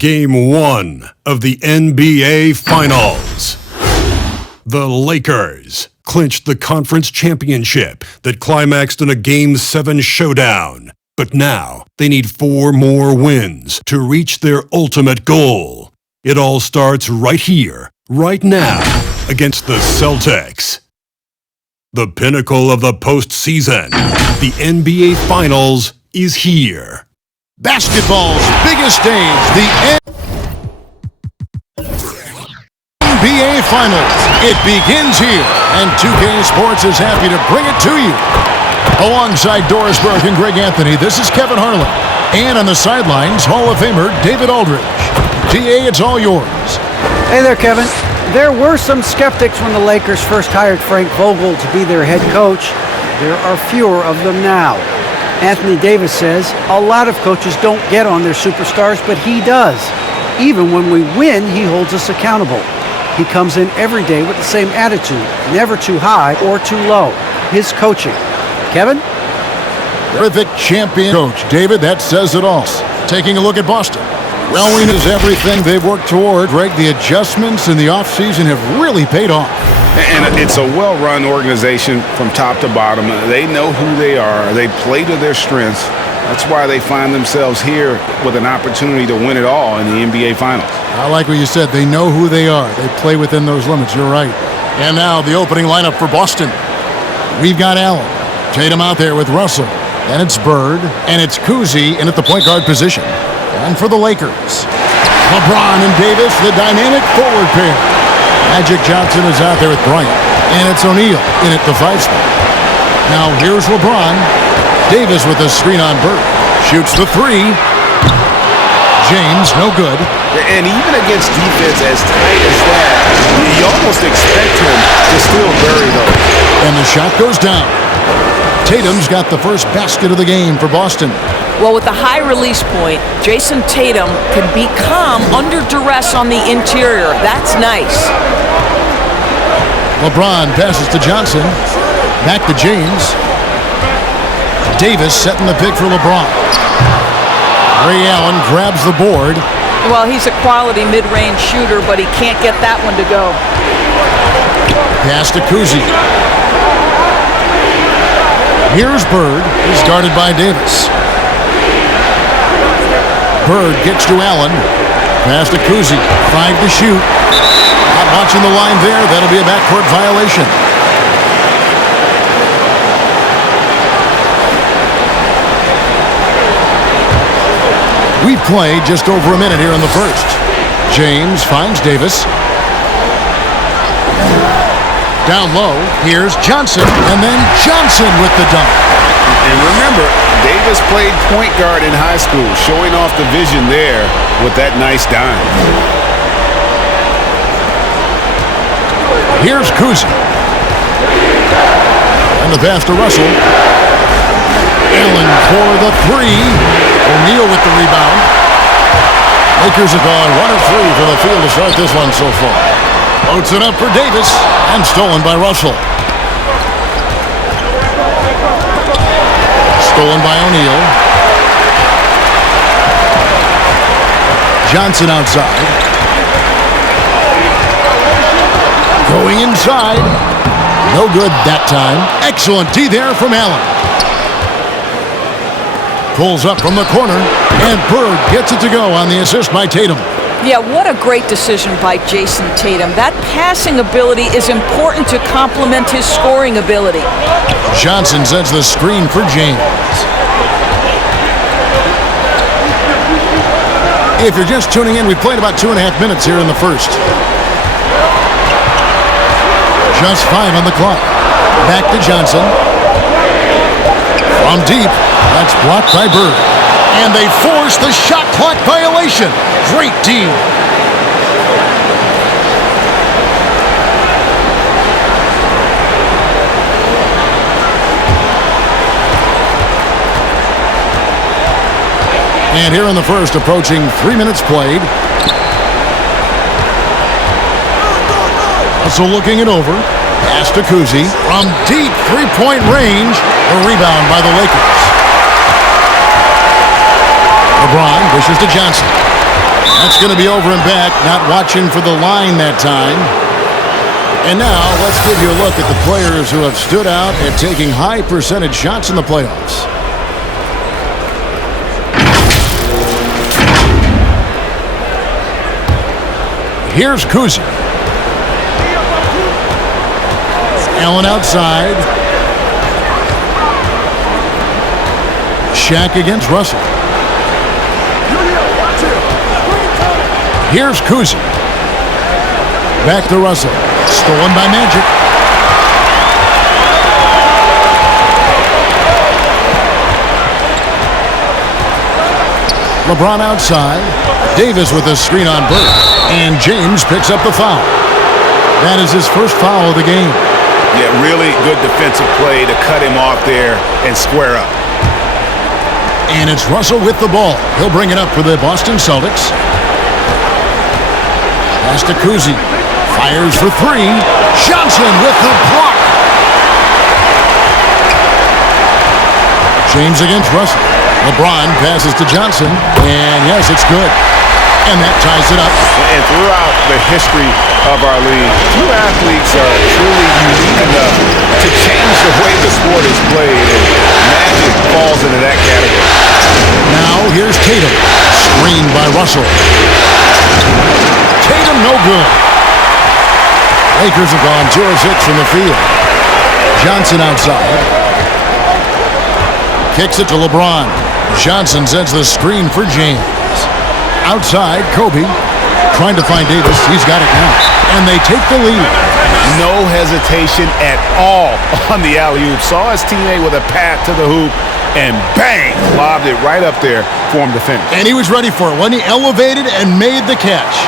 Game 1 of the NBA Finals. The Lakers clinched the conference championship that climaxed in a Game 7 showdown. But now they need 4 more wins to reach their ultimate goal. It all starts right here, right now, against the Celtics. The pinnacle of the postseason, the NBA Finals, is here. Basketball's biggest stage, the NBA Finals. It begins here, and 2K Sports is happy to bring it to you. Alongside Doris Burke and Greg Anthony, this is Kevin Harlan. And on the sidelines, Hall of Famer David Aldridge. DA, it's all yours. Hey there, Kevin. There were some skeptics when the Lakers first hired Frank Vogel to be their head coach. There are fewer of them now. Anthony Davis says a lot of coaches don't get on their superstars, but he does. Even when we win, he holds us accountable. He comes in every day with the same attitude, never too high or too low. His coaching. Kevin? Terrific champion coach. David, that says it all. Taking a look at Boston. Well, we know everything they've worked toward. Greg, the adjustments in the offseason have really paid off. And it's a well-run organization from top to bottom. They know who they are. They play to their strengths. That's why they find themselves here with an opportunity to win it all in the NBA Finals. I like what you said. They know who they are. They play within those limits. You're right. And now the opening lineup for Boston. We've got Allen. Tatum out there with Russell. And it's Bird. And it's Cousy in at the point guard position. And for the Lakers, LeBron and Davis, the dynamic forward pair. Magic Johnson is out there with Bryant. And it's O'Neal in at the 5 spot. Now here's LeBron. Davis with a screen on Bird. Shoots the 3. James, no good. And even against defense as tight as that, you almost expect him to still bury those. And the shot goes down. Tatum's got the first basket of the game for Boston. Well, with the high release point, Jason Tatum can be calm under duress on the interior. That's nice. LeBron passes to Johnson. Back to James. Davis setting the pick for LeBron. Ray Allen grabs the board. Well, he's a quality mid-range shooter, but he can't get that one to go. Pass to Cousy. Here's Bird. He's guarded by Davis. Bird gets to Allen. Pass to Cousy. 5 to shoot. Not watching the line there. That'll be a backcourt violation. We've played just over a minute here in the first. James finds Davis. Down low, here's Johnson, and then Johnson with the dunk. And remember, Davis played point guard in high school, showing off the vision there with that nice dime. Here's Cousy. And the pass to Russell. Allen for the 3. O'Neal with the rebound. Lakers have gone 1 of 3 from the field to start this one so far. Floats it up for Davis, and stolen by Russell. Stolen by O'Neal. Johnson outside. Going inside. No good that time. Excellent D there from Allen. Pulls up from the corner, and Bird gets it to go on the assist by Tatum. Yeah, what a great decision by Jason Tatum. That passing ability is important to complement his scoring ability. Johnson sets the screen for James. If you're just tuning in, we've played about 2.5 minutes here in the first. Just 5 on the clock. Back to Johnson. From deep, that's blocked by Bird. And they force the shot clock violation. Great team. And here in the first, approaching 3 minutes played. Also looking it over. Pass to Cousy. From deep three-point range. A rebound by the Lakers. LeBron dishes to Johnson. That's going to be over and back, not watching for the line that time. And now let's give you a look at the players who have stood out at taking high percentage shots in the playoffs. Here's Kuzi. Allen outside. Shaq against Russell. Here's Kuzi. Back to Russell. Stolen by Magic. LeBron outside. Davis with a screen on Bird. And James picks up the foul. That is his first foul of the game. Yeah, really good defensive play to cut him off there and square up. And it's Russell with the ball. He'll bring it up for the Boston Celtics. Pass to Kuzi. Fires for three. Johnson with the block. James against Russell. LeBron passes to Johnson. And yes, it's good. And that ties it up. And throughout the history of our league, two athletes are truly unique enough to change the way the sport is played, and Magic falls into that category. Now here's Tatum. Screened by Russell. Tatum no good. Lakers have gone 2 of 6 from the field. Johnson outside. Kicks it to LeBron. Johnson sends the screen for James. Outside, Kobe trying to find Davis. He's got it now. And they take the lead. No hesitation at all on the alley-oop. Saw his teammate with a pat to the hoop, and bang, lobbed it right up there for him to finish. And he was ready for it when he elevated and made the catch.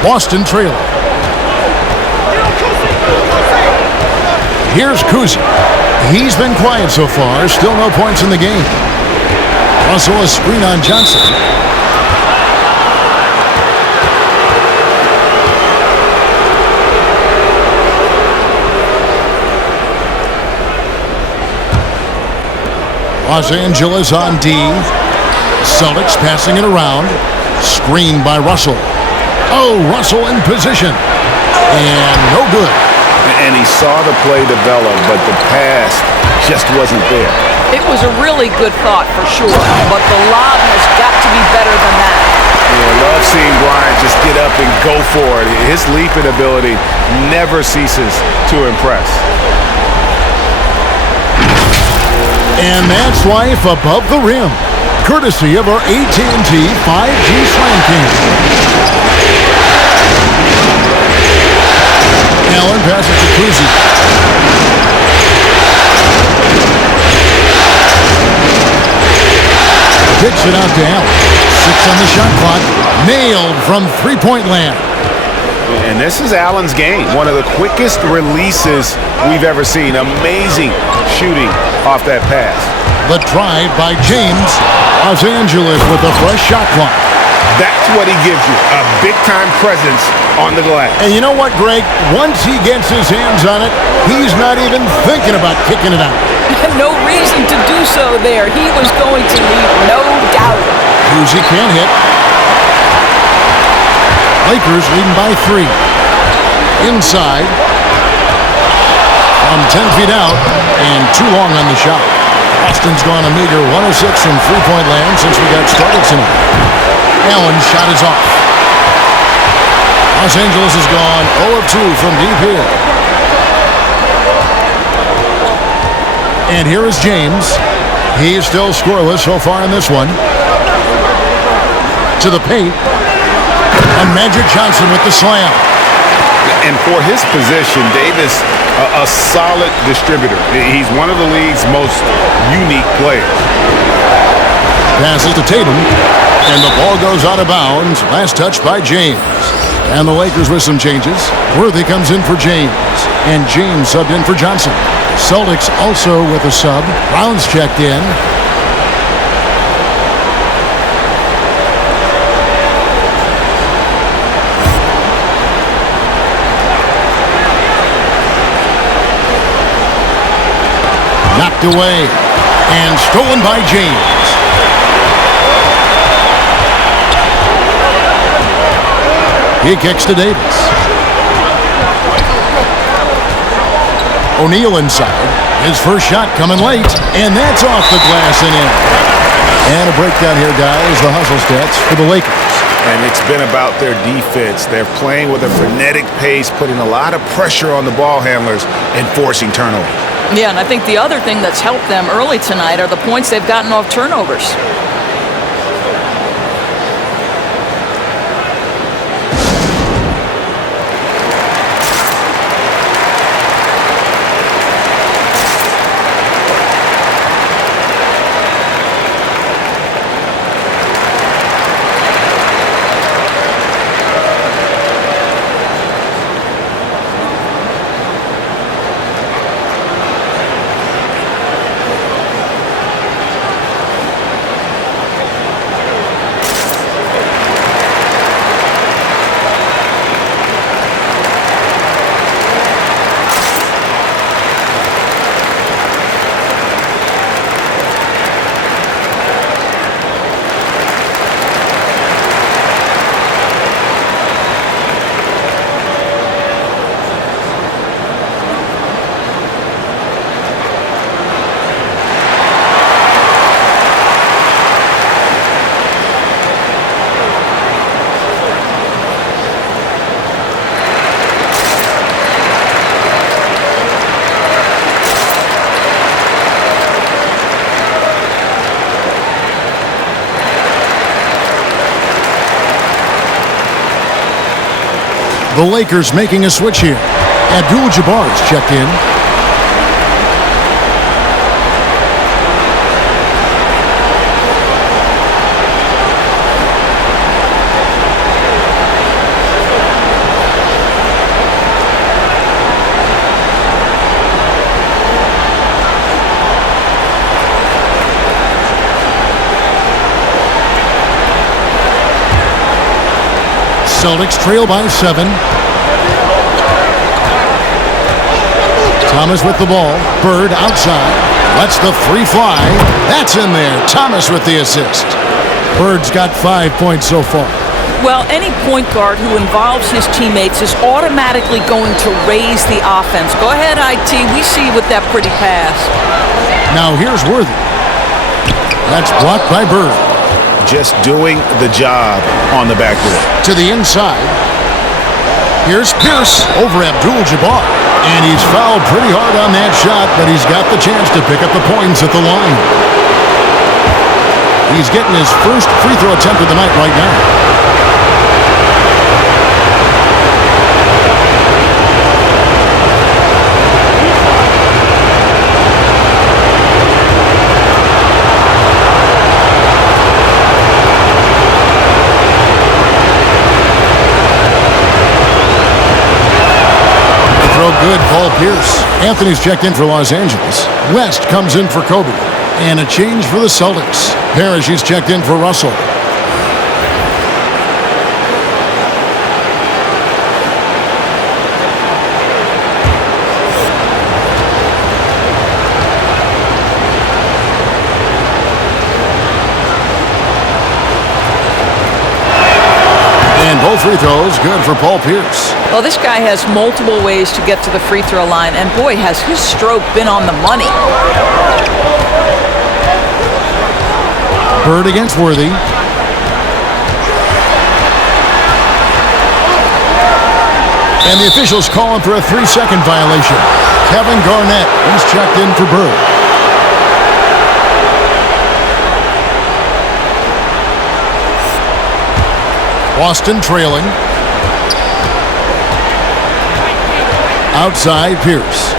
Boston trailing. Here's Kuzi. He's been quiet so far. Still no points in the game. Russell a screen on Johnson. Los Angeles on D. Celtics passing it around. Screened by Russell. Oh, Russell in position. And no good. And he saw the play develop, but the pass just wasn't there. It was a really good thought for sure, but the lob has got to be better than that. Yeah, I love seeing Bryant just get up and go for it. His leaping ability never ceases to impress. And that's life above the rim, courtesy of our AT&T 5G Slam King. Allen passes to Kuzi. it out to Allen. 6 on the shot clock. Nailed from three-point land. And this is Allen's game. One of the quickest releases we've ever seen. Amazing shooting off that pass. The drive by James. Los Angeles with a fresh shot clock. That's what he gives you, a big-time presence on the glass. And you know what, Greg? Once he gets his hands on it, he's not even thinking about kicking it out. No reason to do so there. He was going to leave, no doubt. Cousy can't hit. Lakers leading by 3. Inside. From 10 feet out, and too long on the shot. Boston's gone a meager 106 from three-point land since we got started tonight. Allen's shot is off. Los Angeles has gone 0 of 2 from deep here. And here is James. He is still scoreless so far in this one. To the paint. And Magic Johnson with the slam. And for his position, Davis, a solid distributor. He's one of the league's most unique players. Passes to Tatum. And the ball goes out of bounds. Last touch by James. And the Lakers with some changes. Worthy comes in for James. And James subbed in for Johnson. Celtics also with a sub. Brown's checked in. Knocked away. And stolen by James. He kicks to Davis. O'Neal inside. His first shot coming late. And that's off the glass and in. And a breakdown here, guys. The hustle stats for the Lakers. And it's been about their defense. They're playing with a frenetic pace, putting a lot of pressure on the ball handlers and forcing turnovers. Yeah, and I think the other thing that's helped them early tonight are the points they've gotten off turnovers. The Lakers making a switch here. Abdul-Jabbar's checked in. Celtics trail by 7. Thomas with the ball. Bird outside. Lets the three fly. That's in there. Thomas with the assist. Bird's got 5 points so far. Well, any point guard who involves his teammates is automatically going to raise the offense. Go ahead, IT. We see you with that pretty pass. Now here's Worthy. That's blocked by Bird. Just doing the job on the backboard. To the inside. Here's Pierce over Abdul-Jabbar. And he's fouled pretty hard on that shot, but he's got the chance to pick up the points at the line. He's getting his first free throw attempt of the night right now. Pierce. Anthony's checked in for Los Angeles. West comes in for Kobe. And a change for the Celtics. Parrish is checked in for Russell. And both free throws good for Paul Pierce. Well, this guy has multiple ways to get to the free throw line, and boy, has his stroke been on the money. Bird against Worthy. And the officials calling for a 3-second violation. Kevin Garnett, he's checked in for Bird. Boston trailing. Outside Pierce.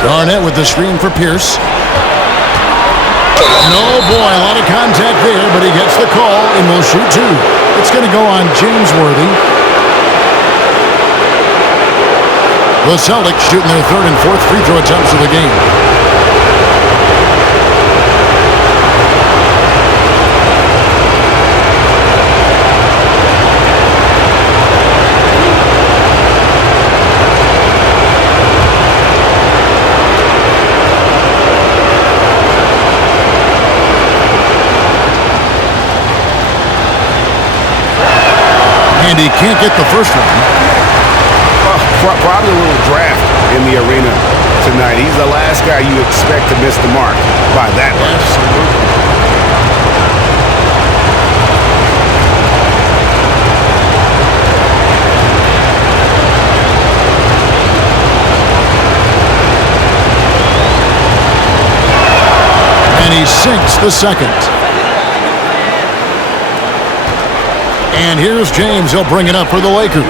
Garnett with the screen for Pierce. No, boy, a lot of contact there, but he gets the call and will shoot two. It's going to go on James Worthy. The Celtics shooting their third and fourth free throw attempts of the game. And he can't get the first one. Probably a little draft in the arena tonight. He's the last guy you expect to miss the mark by that much. And he sinks the second. And here's James. He'll bring it up for the Lakers.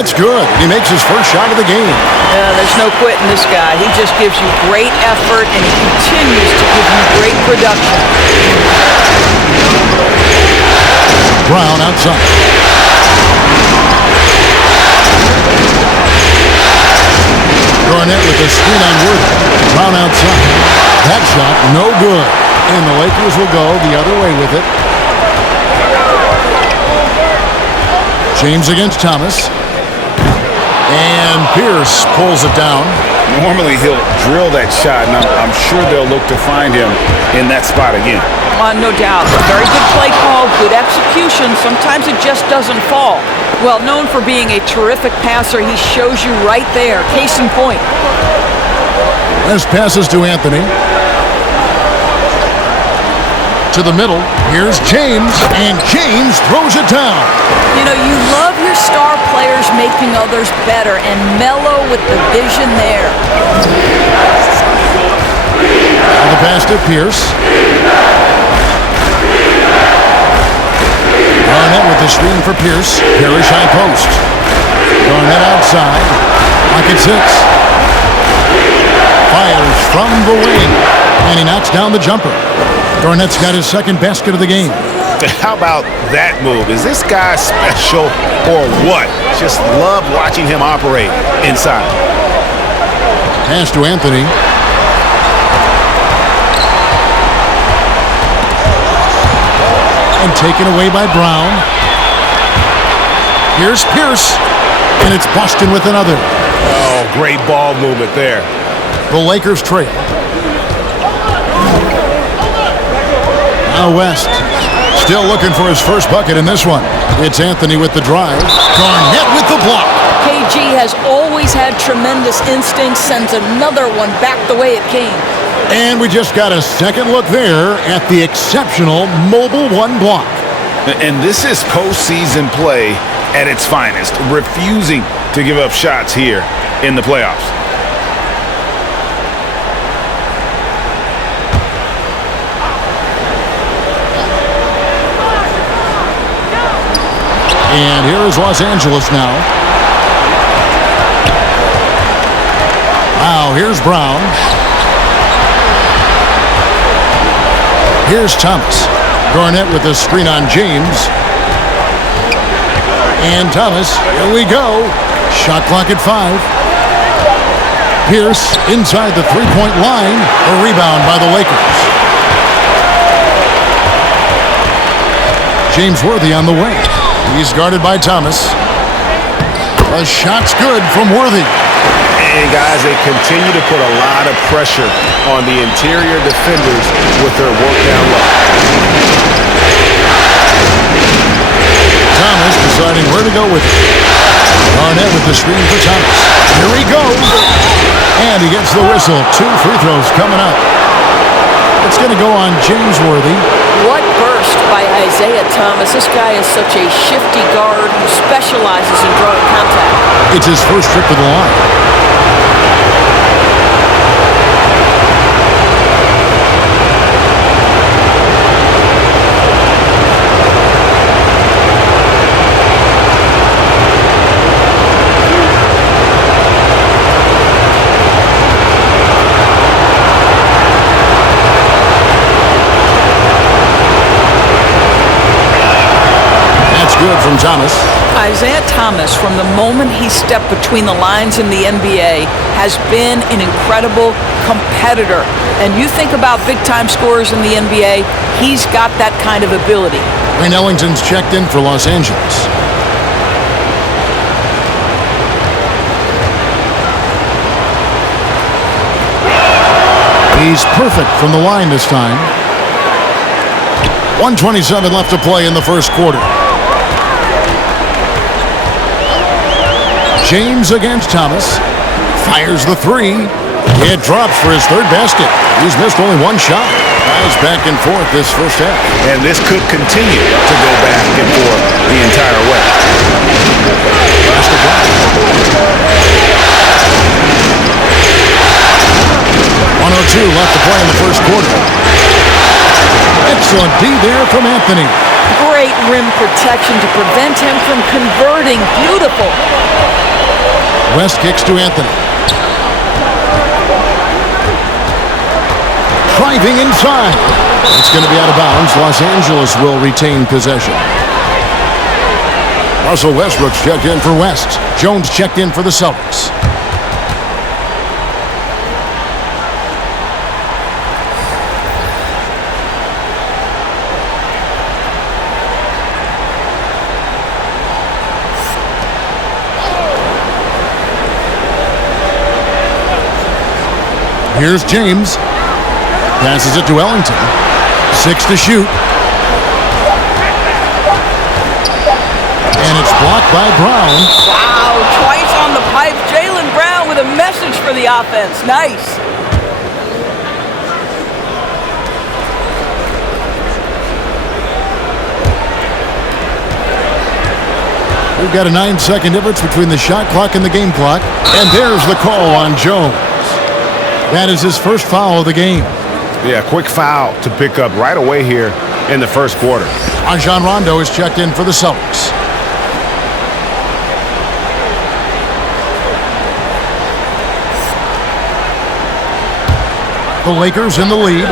It's good. He makes his first shot of the game. Yeah, there's no quitting this guy. He just gives you great effort, and he continues to give you great production. Brown outside. Garnett with the screen on Worthy. Brown outside. That shot, no good. And the Lakers will go the other way with it. James against Thomas. And Pierce pulls it down. Normally he'll drill that shot, and I'm sure they'll look to find him in that spot again. No doubt. Very good play call, good execution. Sometimes it just doesn't fall. Well, known for being a terrific passer, he shows you right there. Case in point. As passes to Anthony. To the middle. Here's James, and James throws it down. You know, you love your star players making others better, and Melo with the vision there. Now the pass to Pierce. Garnett with the screen for Pierce. Parrish high post. Garnett outside. Pocket six. Fires from the wing, and he knocks down the jumper. Garnett's got his second basket of the game. How about that move? Is this guy special or what? Just love watching him operate inside. Pass to Anthony. And taken away by Brown. Here's Pierce. And it's Boston with another. Oh, great ball movement there. The Lakers trail. Now West. Still looking for his first bucket in this one. It's Anthony with the drive. Garnett with the block. KG has always had tremendous instincts, sends another one back the way it came. And we just got a second look there at the exceptional mobile one block. And this is postseason play at its finest, refusing to give up shots here in the playoffs. And here is Los Angeles now. Wow, here's Brown. Here's Thomas. Garnett with a screen on James. And Thomas, here we go. Shot clock at 5. Pierce inside the three-point line. A rebound by the Lakers. James Worthy on the way. He's guarded by Thomas. A shot's good from Worthy. And guys, they continue to put a lot of pressure on the interior defenders with their work down low. Thomas deciding where to go with it. Garnett with the screen for Thomas. Here he goes. And he gets the whistle. 2 free throws coming up. It's going to go on James Worthy. What burst by Isaiah Thomas. This guy is such a shifty guard who specializes in drawing contact. It's his first trip to the line. Good from Thomas. Isaiah Thomas, from the moment he stepped between the lines in the NBA, has been an incredible competitor. And you think about big-time scorers in the NBA, he's got that kind of ability. Wayne Ellington's checked in for Los Angeles. He's perfect from the line this time. 1:27 left to play in the first quarter. James against Thomas. Fires the 3. It drops for his third basket. He's missed only 1 shot. Guys back and forth this first half. And this could continue to go back and forth the entire way. Basket block. 1:02 left to play in the first quarter. Excellent D there from Anthony. Great rim protection to prevent him from converting. Beautiful. West kicks to Anthony. Driving inside. It's going to be out of bounds. Los Angeles will retain possession. Russell Westbrook's checked in for West. Jones checked in for the Celtics. Here's James. Passes it to Ellington. 6 to shoot. And it's blocked by Brown. Wow, twice on the pipe. Jaylen Brown with a message for the offense. Nice. We've got a 9-second difference between the shot clock and the game clock. And there's the call on Jones. That is his first foul of the game. Yeah, quick foul to pick up right away here in the first quarter. Rajon Rondo is checked in for the Celtics. The Lakers in the lead.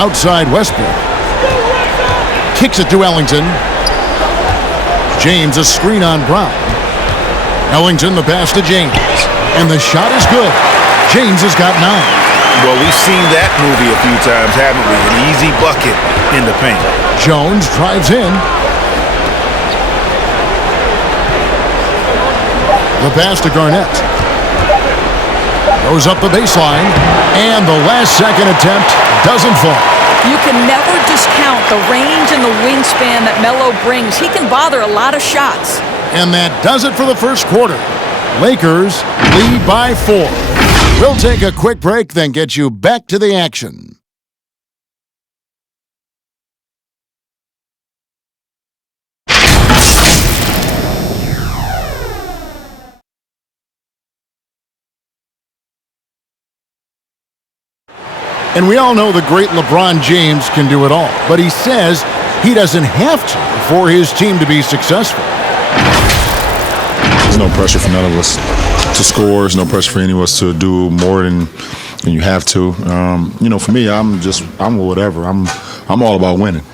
Outside Westbrook. Kicks it to Ellington. James a screen on Brown. Ellington the pass to James. And the shot is good. James has got 9. Well, we've seen that movie a few times, haven't we? An easy bucket in the paint. Jones drives in. The pass to Garnett. Goes up the baseline. And the last second attempt doesn't fall. You can never discount the range and the wingspan that Melo brings. He can bother a lot of shots. And that does it for the first quarter. Lakers lead by 4. We'll take a quick break, then get you back to the action. And we all know the great LeBron James can do it all, but he says he doesn't have to for his team to be successful. There's no pressure for none of us. to score. There's no pressure for any of us to do more than you have to. For me, I'm whatever. I'm all about winning.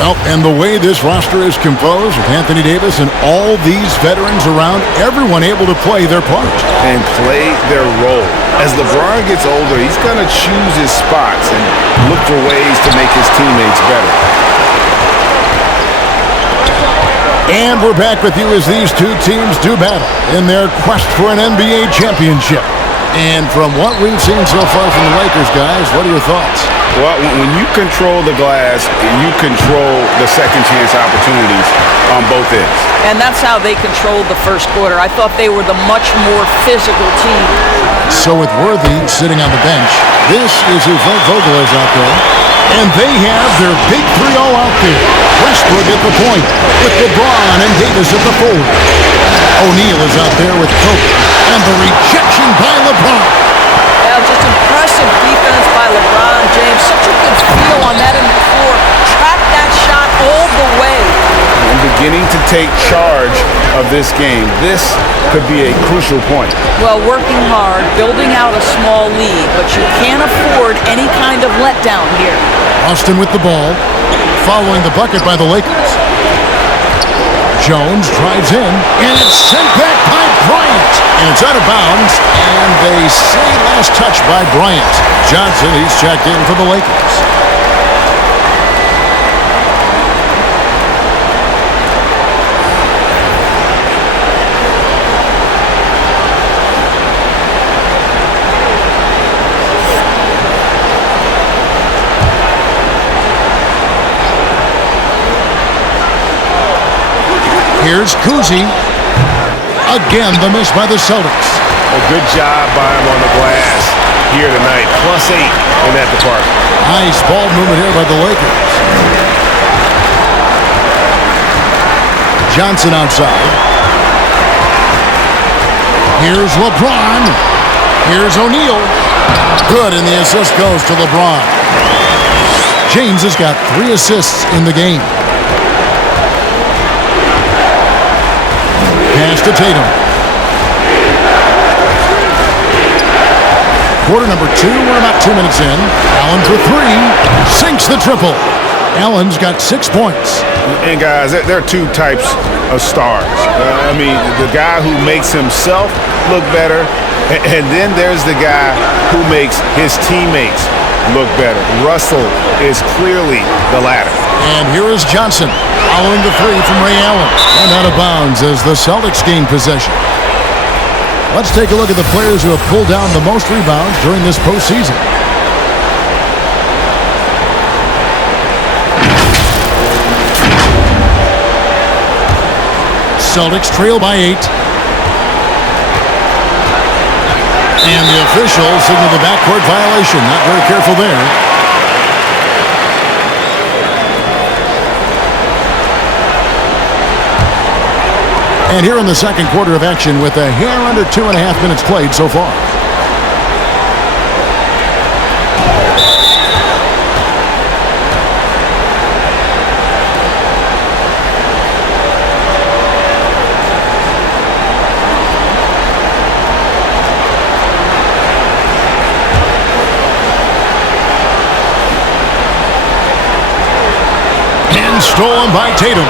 Well, and the way this roster is composed with Anthony Davis and all these veterans around, everyone able to play their part. And play their role. As LeBron gets older, he's going to choose his spots and look for ways to make his teammates better. And we're back with you as these two teams do battle in their quest for an NBA championship. And from what we've seen so far from the Lakers, guys, what are your thoughts? Well, when you control the glass, you control the second chance opportunities on both ends. And that's how they controlled the first quarter. I thought they were the much more physical team. So with Worthy sitting on the bench, this is who Vogel is out there. And they have their big 3-0 out there. Westbrook at the point with LeBron and Davis at the forward. O'Neal is out there with Kobe. And the rejection by LeBron. Yeah, just impressive defense by LeBron James. Such a good feel on that end of the floor. Tracked that shot all the way. And beginning to take charge of this game. This could be a crucial point. Well, working hard, building out a small lead, but you can't afford any kind of letdown here. Austin with the ball, following the bucket by the Lakers. Jones drives in, and it's sent back by Bryant. And it's out of bounds, and they say last touch by Bryant. Johnson, he's checked in for the Lakers. Here's Kuzi. Again, the miss by the Celtics. A good job by him on the glass here tonight. +8 in that department. Nice ball movement here by the Lakers. Johnson outside. Here's LeBron. Here's O'Neal. Good, and the assist goes to LeBron. James has got 3 assists in the game. Pass to Tatum. Quarter number 2, we're about 2 minutes in. Allen for 3, sinks the triple. Allen's got 6 points. And guys, there are 2 types of stars. The guy who makes himself look better, and then there's the guy who makes his teammates look better. Russell is clearly the latter. And here is Johnson, following the 3 from Ray Allen. And out of bounds as the Celtics gain possession. Let's take a look at the players who have pulled down the most rebounds during this postseason. Celtics trail by 8. And the officials signal the backcourt violation. Not very careful there. And here in the second quarter of action with a hair under 2.5 minutes played so far. And stolen by Tatum.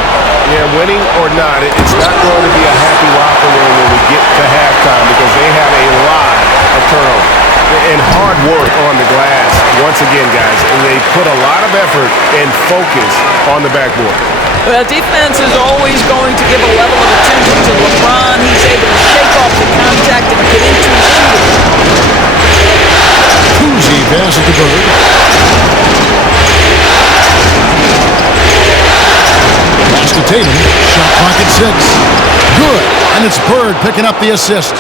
Yeah, winning or not, it's not going to be a happy locker room when we get to halftime because they have a lot of turnovers and hard work on the glass. Once again, guys, they put a lot of effort and focus on the backboard. Well, defense is always going to give a level of attention to LeBron. He's able to shake off the contact and get into his shooting. Kuzi passes to Bird. Pass to Tatum. Shot clock at 6. Good. And it's Bird picking up the assist.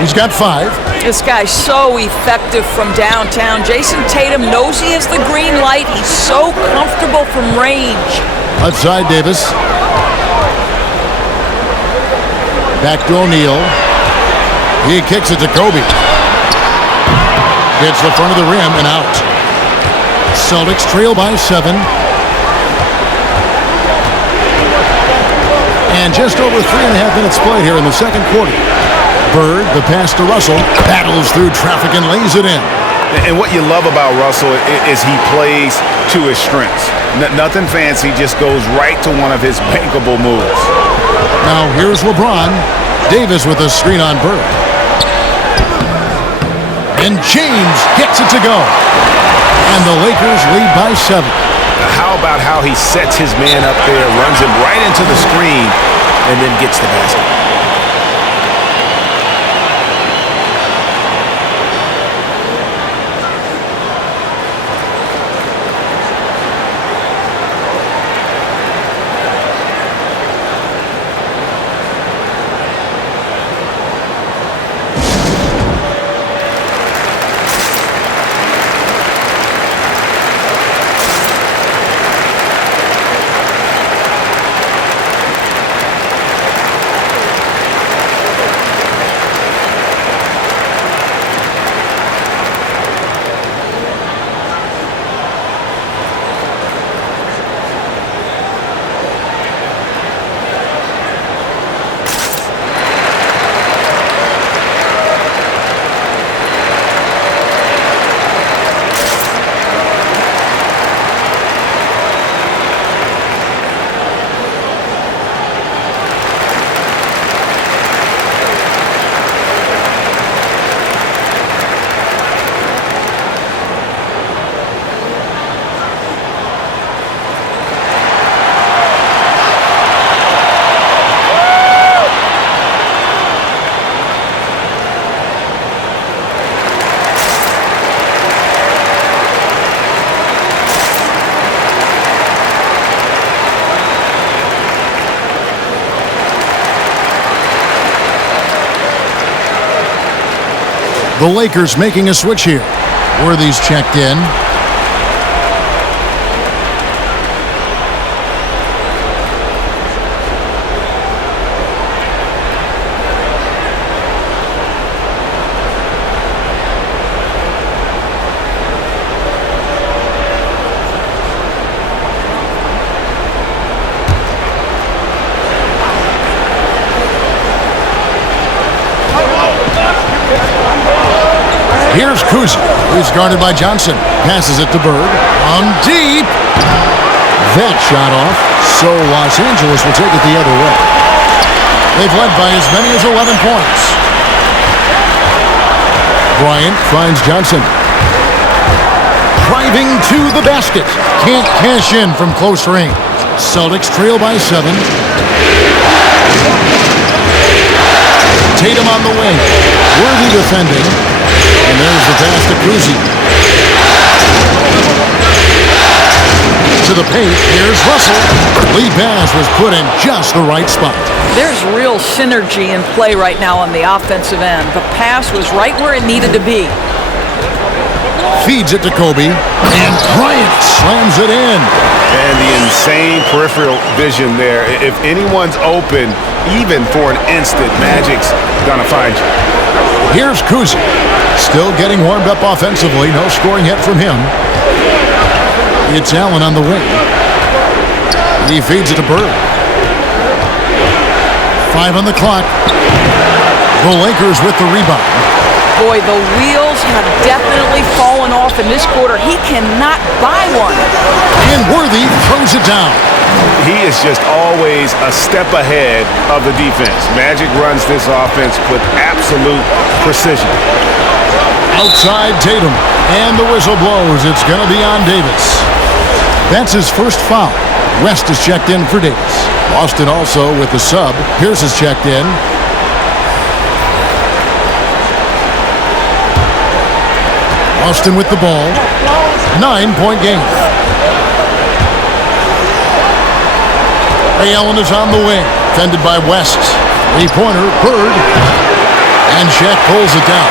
He's got 5. This guy's so effective from downtown. Jason Tatum knows he has the green light. He's so comfortable from range. Outside Davis. Back to O'Neal. He kicks it to Kobe. Hits the front of the rim and out. Celtics trail by 7. And just over 3.5 minutes played here in the second quarter. Bird, the pass to Russell, battles through traffic and lays it in. And what you love about Russell is he plays to his strengths. Nothing fancy, just goes right to one of his bankable moves. Now here's LeBron. Davis with a screen on Bird. And James gets it to go. And the Lakers lead by 7. How about how he sets his man up there, runs him right into the screen, and then gets the basket. The Lakers making a switch here. Worthy's checked in. Here's Kuzi, who's guarded by Johnson. Passes it to Bird. On deep. That shot off. So Los Angeles will take it the other way. They've led by as many as 11 points. Bryant finds Johnson. Driving to the basket. Can't cash in from close range. Celtics trail by 7. Tatum on the wing. Worthy defending. And there's the pass to Kuzi. To the paint, here's Russell. Lee pass was put in just the right spot. There's real synergy in play right now on the offensive end. The pass was right where it needed to be. Feeds it to Kobe, and Bryant slams it in. And the insane peripheral vision there. If anyone's open, even for an instant, Magic's gonna find you. Here's Kuzi. Still getting warmed up offensively. No scoring yet from him. It's Allen on the wing. He feeds it to Bird. 5 on the clock. The Lakers with the rebound. Boy, the wheels have definitely fallen off in this quarter. He cannot buy one. And Worthy throws it down. He is just always a step ahead of the defense. Magic runs this offense with absolute precision. Outside Tatum. And the whistle blows. It's going to be on Davis. That's his first foul. West is checked in for Davis. Boston also with the sub. Pierce is checked in. Austin with the ball. 9-point game. Ray Allen is on the wing. Defended by West. Three-pointer, Bird. And Shaq pulls it down.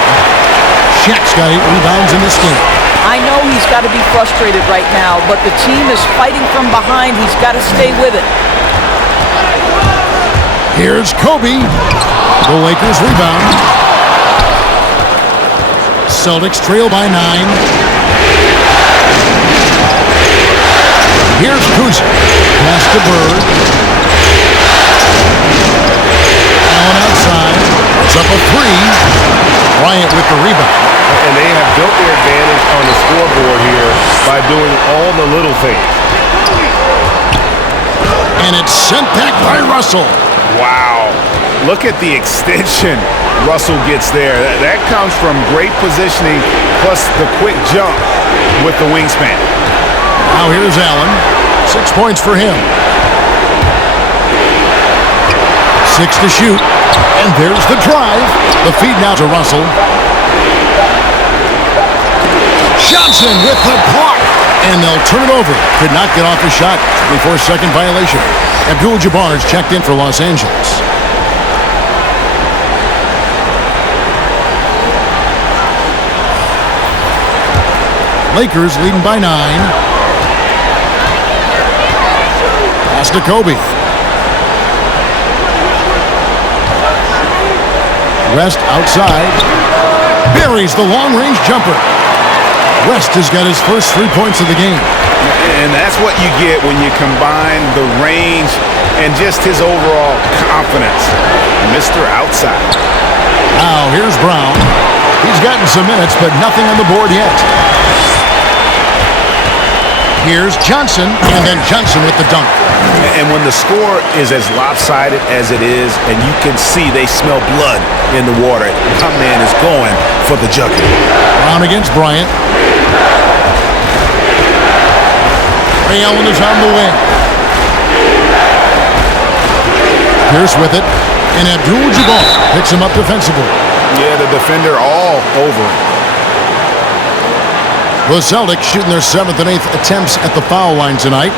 Shaq's got 8 rebounds in this game. I know he's got to be frustrated right now, but the team is fighting from behind. He's got to stay with it. Here's Kobe. The Lakers rebound. Celtics trail by 9. Here's Kuzi. Pass to Bird. Puts up a three. Bryant with the rebound. And they have built their advantage on the scoreboard here by doing all the little things. And it's sent back by Russell. Wow. Look at the extension Russell gets there. That comes from great positioning plus the quick jump with the wingspan. Now here's Allen. 6 points for him. 6 to shoot. And there's the drive. The feed now to Russell. Johnson with the block. And they'll turn it over. Could not get off the shot. 24-second violation. Abdul-Jabbar's checked in for Los Angeles. Lakers leading by 9. Pass to Kobe. West outside. Buries the long-range jumper. West has got his first 3 points of the game. And that's what you get when you combine the range and just his overall confidence. Mr. Outside. Now here's Brown. He's gotten some minutes, but nothing on the board yet. Here's Johnson, and then Johnson with the dunk. And when the score is as lopsided as it is, and you can see they smell blood in the water, my man is going for the jugular. Brown against Bryant. Ray Allen is on the wing. Pierce with it, and Abdul-Jabbar picks him up defensively. Yeah, the defender all over him. The Celtics shooting their 7th and 8th attempts at the foul line tonight.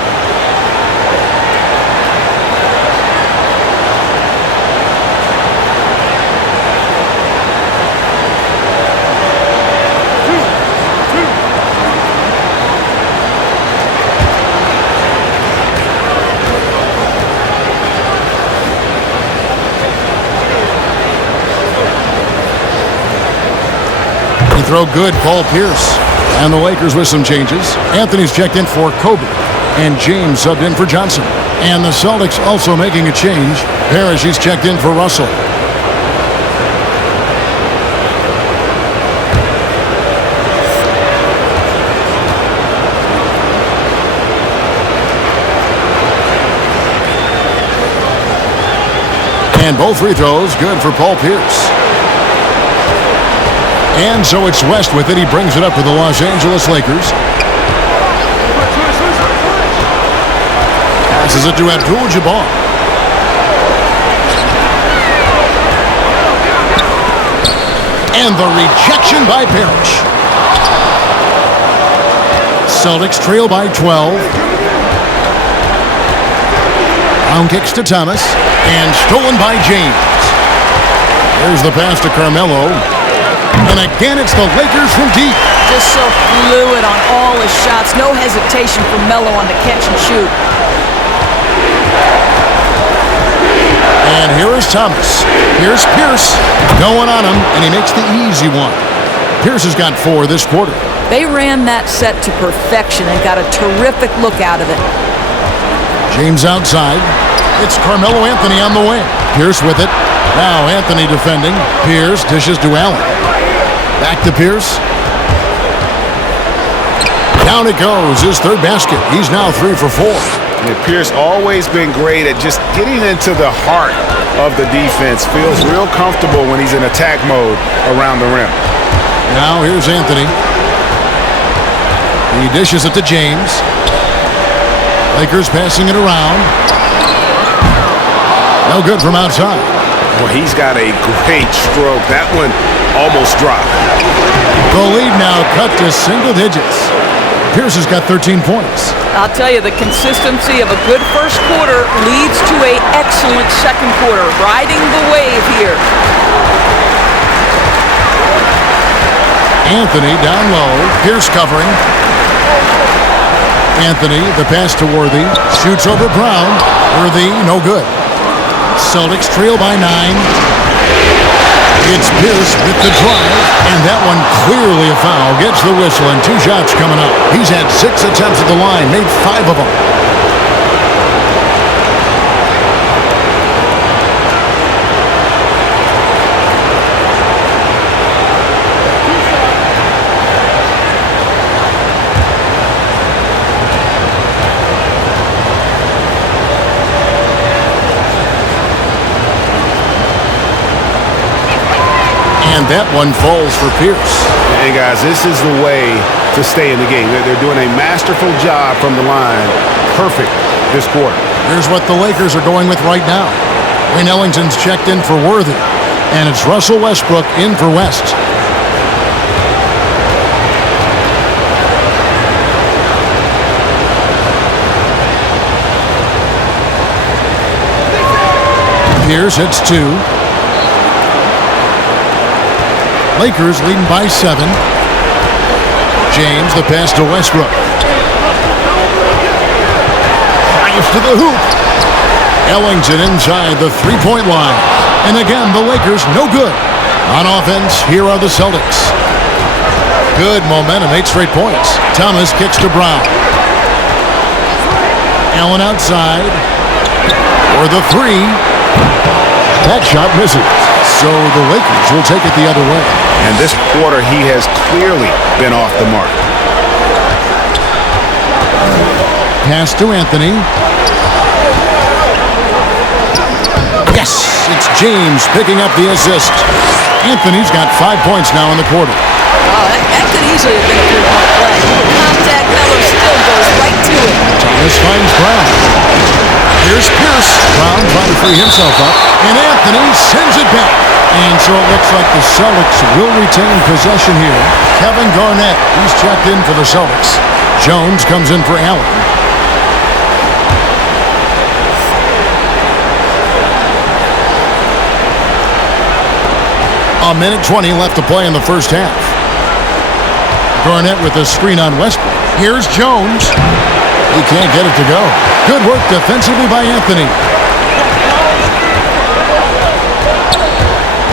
He throw good, Paul Pierce. And the Lakers with some changes. Anthony's checked in for Kobe. And James subbed in for Johnson. And the Celtics also making a change. Parrish, he's checked in for Russell. And both free throws good for Paul Pierce. And so it's West with it. He brings it up to the Los Angeles Lakers. Passes it to Abdul-Jabbar. And the rejection by Parrish. Celtics trail by 12. Brown kicks to Thomas. And stolen by James. There's the pass to Carmelo. And again, it's the Lakers from deep. Just so fluid on all his shots. No hesitation for Melo on the catch and shoot. And here is Thomas. Here's Pierce going on him, and he makes the easy one. Pierce has got 4 this quarter. They ran that set to perfection and got a terrific look out of it. James outside. It's Carmelo Anthony on the wing. Pierce with it. Now Anthony defending. Pierce dishes to Allen. Back to Pierce. Down it goes. His 3rd basket. He's now 3 for 4. And Pierce always been great at just getting into the heart of the defense. Feels real comfortable when he's in attack mode around the rim. Now here's Anthony. He dishes it to James. Lakers passing it around. No good from outside. Well, he's got a great stroke. That one almost dropped. The lead now cut to single digits. Pierce has got 13 points. I'll tell you, the consistency of a good first quarter leads to an excellent second quarter. Riding the wave here. Anthony down low. Pierce covering. Anthony, the pass to Worthy. Shoots over Brown. Worthy, no good. Celtics trail by 9. It's Pierce with the drive, and that one clearly a foul. Gets the whistle, and 2 shots coming up. He's had 6 attempts at the line, made 5 of them. And that one falls for Pierce. And guys, this is the way to stay in the game. They're doing a masterful job from the line. Perfect this quarter. Here's what the Lakers are going with right now. Wayne Ellington's checked in for Worthy. And it's Russell Westbrook in for West. Pierce hits 2. Lakers leading by 7. James, the pass to Westbrook. Drives to the hoop. Ellington inside the three-point line. And again, the Lakers no good. On offense, here are the Celtics. Good momentum, 8 straight points. Thomas kicks to Brown. Allen outside. For the 3. That shot misses. So the Lakers will take it the other way. And this quarter, he has clearly been off the mark. Pass to Anthony. Yes, it's James picking up the assist. Anthony's got 5 points now in the quarter. Oh, that could easily have been a three-point play. Contact, Melo still goes right to it. Thomas finds Brown. Here's Pierce. Brown trying to free himself up. And Anthony sends it back. And so it looks like the Celtics will retain possession here. Kevin Garnett, he's checked in for the Celtics. Jones comes in for Allen. A minute 20 left to play in the first half. Garnett with a screen on Westbrook. Here's Jones. He can't get it to go. Good work defensively by Anthony.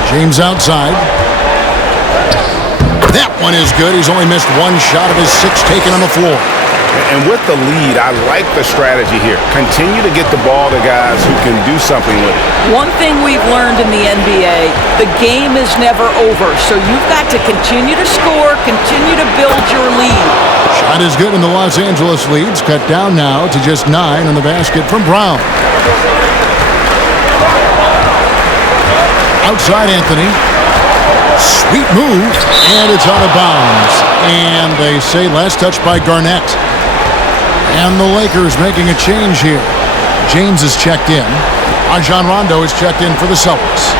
James outside. That one is good. He's only missed 1 shot of his 6 taken on the floor. And with the lead, I like the strategy here. Continue to get the ball to guys who can do something with it. One thing we've learned in the NBA, the game is never over. So you've got to continue to score, continue to build your lead. Shot is good, and the Los Angeles leads cut down now to just 9 in the basket from Brown. Outside Anthony. Sweet move, and it's out of bounds. And they say last touch by Garnett. And the Lakers making a change here. James is checked in. Rajon Rondo is checked in for the Celtics.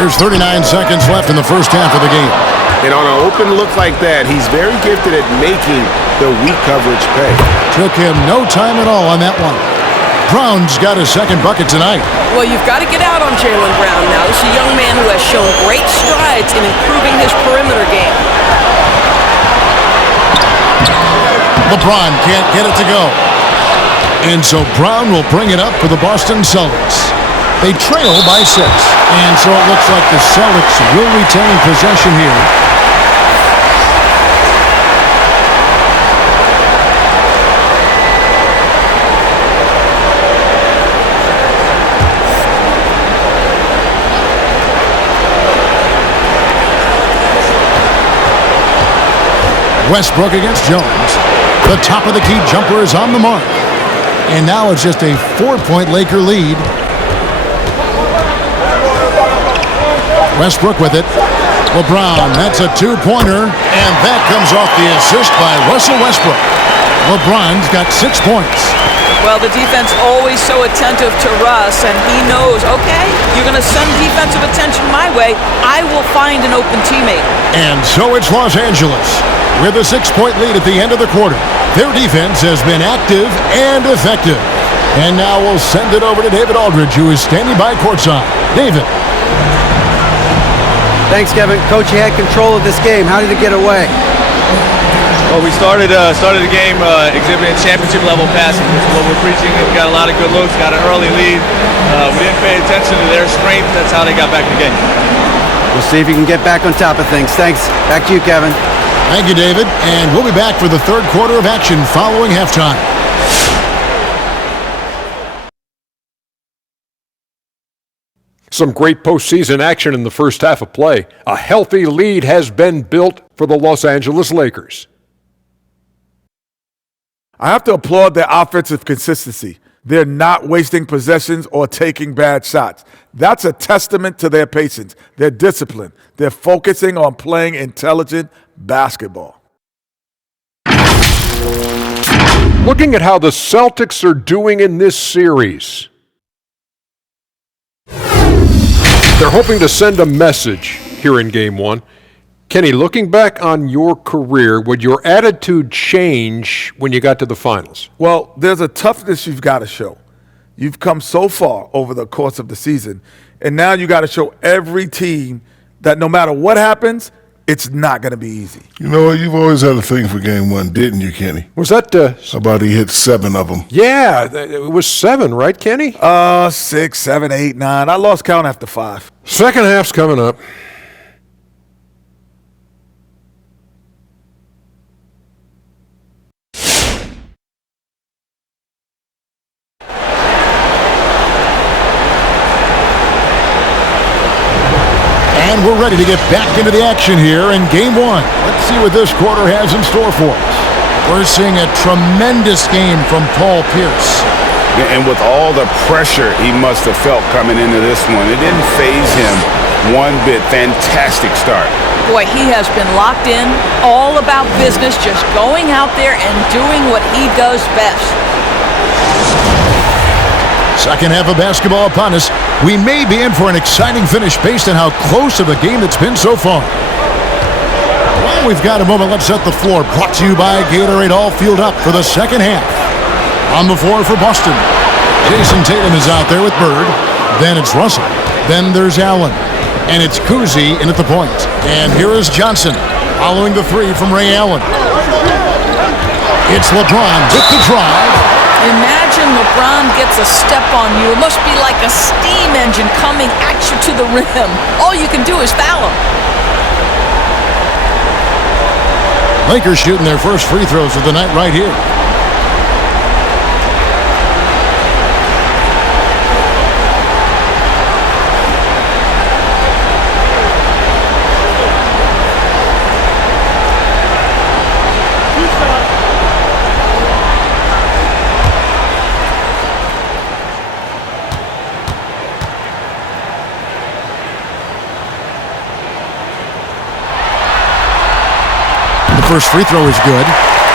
There's 39 seconds left in the first half of the game. And on an open look like that, he's very gifted at making the weak coverage pay. Took him no time at all on that one. Brown's got his second bucket tonight. Well, you've got to get out on Jaylen Brown now. This is a young man who has shown great strides in improving his perimeter game. LeBron can't get it to go. And so Brown will bring it up for the Boston Celtics. They trail by 6. And so it looks like the Celtics will retain possession here. Westbrook against Jones. The top of the key jumper is on the mark. And now it's just a 4-point Laker lead. Westbrook with it. LeBron, that's a 2-pointer. And that comes off the assist by Russell Westbrook. LeBron's got 6 points. Well, the defense always so attentive to Russ, and he knows, okay, you're going to send defensive attention my way. I will find an open teammate. And so it's Los Angeles with a 6-point lead at the end of the quarter. Their defense has been active and effective. And now we'll send it over to David Aldridge, who is standing by courtside. David. Thanks, Kevin. Coach, you had control of this game. How did it get away? Well, we started the game exhibiting championship-level passing, which is what we're preaching. We got a lot of good looks, got an early lead. We didn't pay attention to their strength. That's how they got back in the game. We'll see if you can get back on top of things. Thanks. Back to you, Kevin. Thank you, David. And we'll be back for the third quarter of action following halftime. Some great postseason action in the first half of play. A healthy lead has been built for the Los Angeles Lakers. I have to applaud their offensive consistency. They're not wasting possessions or taking bad shots. That's a testament to their patience, their discipline. They're focusing on playing intelligent basketball. Looking at how the Celtics are doing in this series, they're hoping to send a message here in Game 1. Kenny, looking back on your career, would your attitude change when you got to the finals? Well, there's a toughness you've got to show. You've come so far over the course of the season, and now you got to show every team that no matter what happens, it's not going to be easy. You know what? You've always had a thing for Game 1, didn't you, Kenny? Was that about he hit 7 of them? Yeah, it was 7, right, Kenny? 6, 7, 8, 9. I lost count after 5. Second half's coming up. And we're ready to get back into the action here in Game 1. Let's see what this quarter has in store for us. We're seeing a tremendous game from Paul Pierce. And with all the pressure he must have felt coming into this one, it didn't faze him one bit. Fantastic start. Boy, he has been locked in, all about business, just going out there and doing what he does best. Second half of basketball upon us. We may be in for an exciting finish based on how close of a game it's been so far. Well, we've got a moment. Let's set the floor. Brought to you by Gatorade, all fueled up for the second half. On the floor for Boston, Jason Tatum is out there with Bird. Then it's Russell. Then there's Allen. And it's Kuzi in at the point. And here is Johnson following the three from Ray Allen. It's LeBron with the drive. Imagine LeBron gets a step on you. It must be like a steam engine coming at you to the rim. All you can do is foul him. Lakers shooting their first free throws of the night right here. First free throw is good.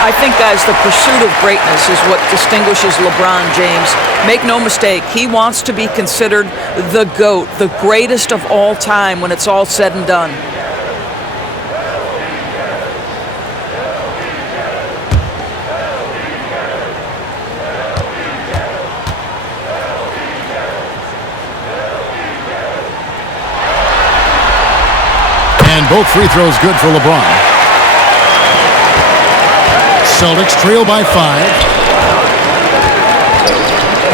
I think, guys, the pursuit of greatness is what distinguishes LeBron James. Make no mistake, he wants to be considered the GOAT, the greatest of all time when it's all said and done. And both free throws good for LeBron. Celtics trail by 5.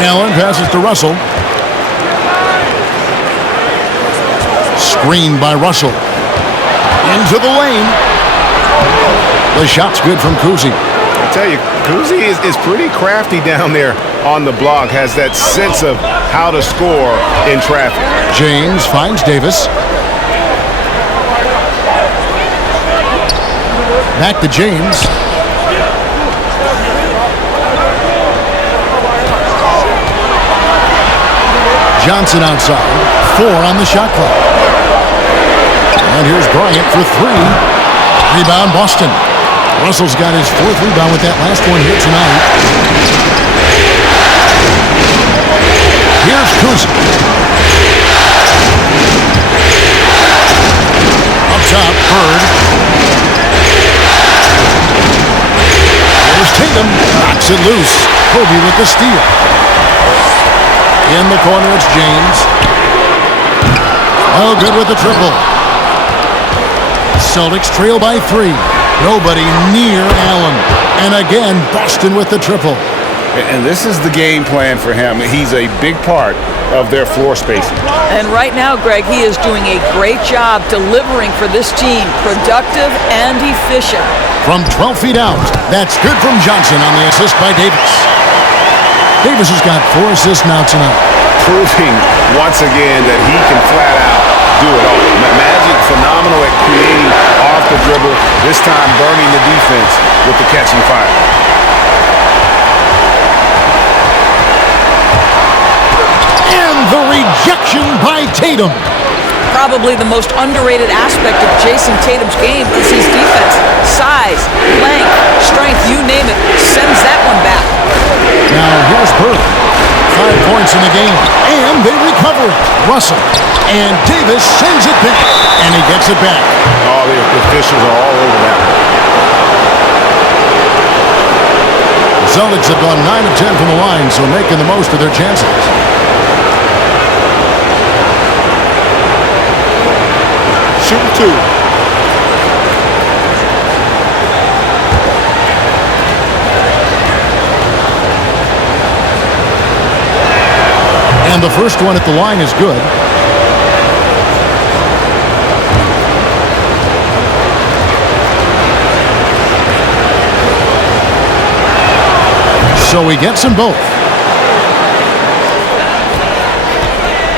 Allen passes to Russell. Screened by Russell. Into the lane. The shot's good from Kuzi. I tell you, Kuzi is pretty crafty down there on the block, has that sense of how to score in traffic. James finds Davis. Back to James. Johnson outside. 4 on the shot clock. And here's Bryant for 3. Rebound Boston. Russell's got his 4th rebound with that last one here tonight. Here's Kuzi. Up top, Bird. Here's Tatum. Knocks it loose. Kobe with the steal. In the corner, it's James. Oh, good with the triple. Celtics trail by 3. Nobody near Allen. And again, Boston with the triple. And this is the game plan for him. He's a big part of their floor spacing. And right now, Greg, he is doing a great job delivering for this team. Productive and efficient. From 12 feet out, that's good from Johnson on the assist by Davis. Davis has got 4 assists now tonight. Proving once again that he can flat out do it all. Magic, phenomenal at creating off the dribble, this time burning the defense with the catching fire. Deflection by Tatum. Probably the most underrated aspect of Jason Tatum's game is his defense. Size, length, strength, you name it, sends that one back. Now here's Bird. 5 points in the game, and they recover it. Russell, and Davis sends it back, and he gets it back. Oh, the officials are all over that. The Celtics have gone 9 of 10 from the line, so making the most of their chances. Shooting 2. And the first one at the line is good. So he gets them both.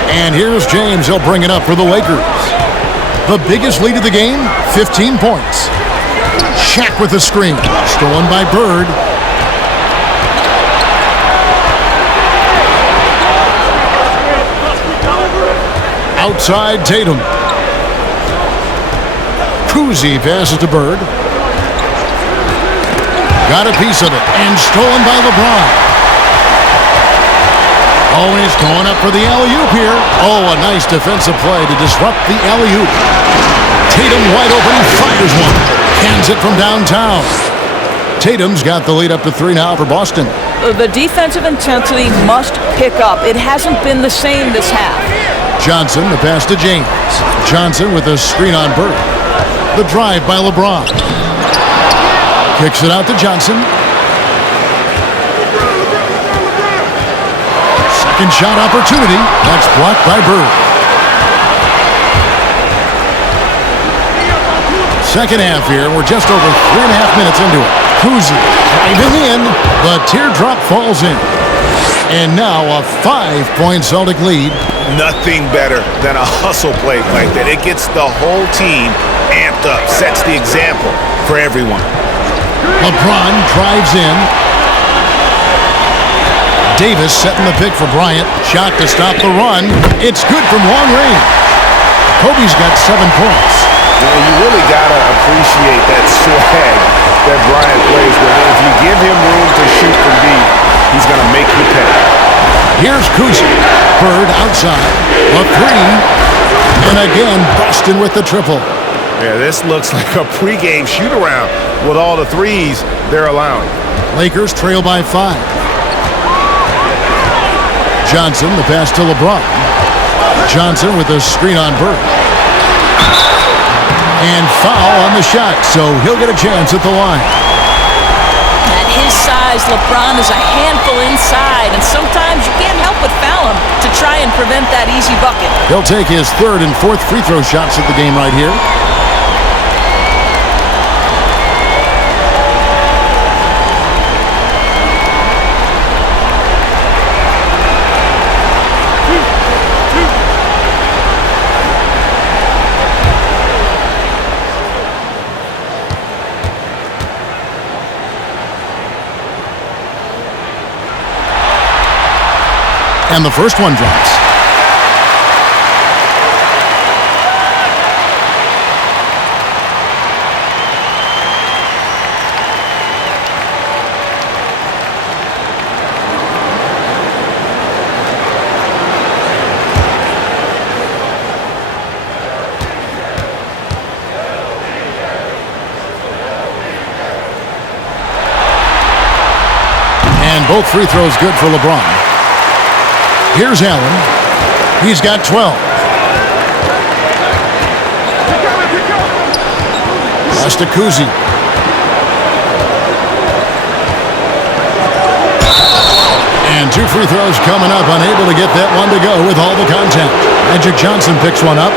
And here's James. He'll bring it up for the Lakers. The biggest lead of the game, 15 points. Shaq with the screen. Stolen by Bird. Outside Tatum. Kuzi passes to Bird. Got a piece of it, and stolen by LeBron. Oh, and he's going up for the alley-oop here. Oh, a nice defensive play to disrupt the alley-oop. Tatum wide open, fires one. Cans it from downtown. Tatum's got the lead up to 3 now for Boston. The defensive intensity must pick up. It hasn't been the same this half. Johnson, the pass to James. Johnson with a screen on Bird. The drive by LeBron. Kicks it out to Johnson. Second shot opportunity. That's blocked by Bird. Second half here. We're just over 3.5 minutes into it. Kuzi driving in. The teardrop falls in. And now a 5-point Celtic lead. Nothing better than a hustle play like that. It gets the whole team amped up, sets the example for everyone. LeBron drives in. Davis setting the pick for Bryant. Shot to stop the run. It's good from long range. Kobe's got 7 points. You really got to appreciate that swag that Bryant plays with. If you give him room to shoot from deep, he's going to make you pay. Here's Kuzi. Bird outside. A 3. And again, Boston with the triple. Yeah, this looks like a pregame shoot-around with all the threes they're allowing. Lakers trail by 5. Johnson, the pass to LeBron. Johnson with a screen on Bird. And foul on the shot, so he'll get a chance at the line. At his size, LeBron is a handful inside, and sometimes you can't help but foul him to try and prevent that easy bucket. He'll take his 3rd and 4th free throw shots of the game right here. And the first one drops. And both free throws good for LeBron. Here's Allen. He's got 12. Pass to Kuzi. And 2 free throws coming up. Unable to get that one to go with all the contact. Magic Johnson picks one up.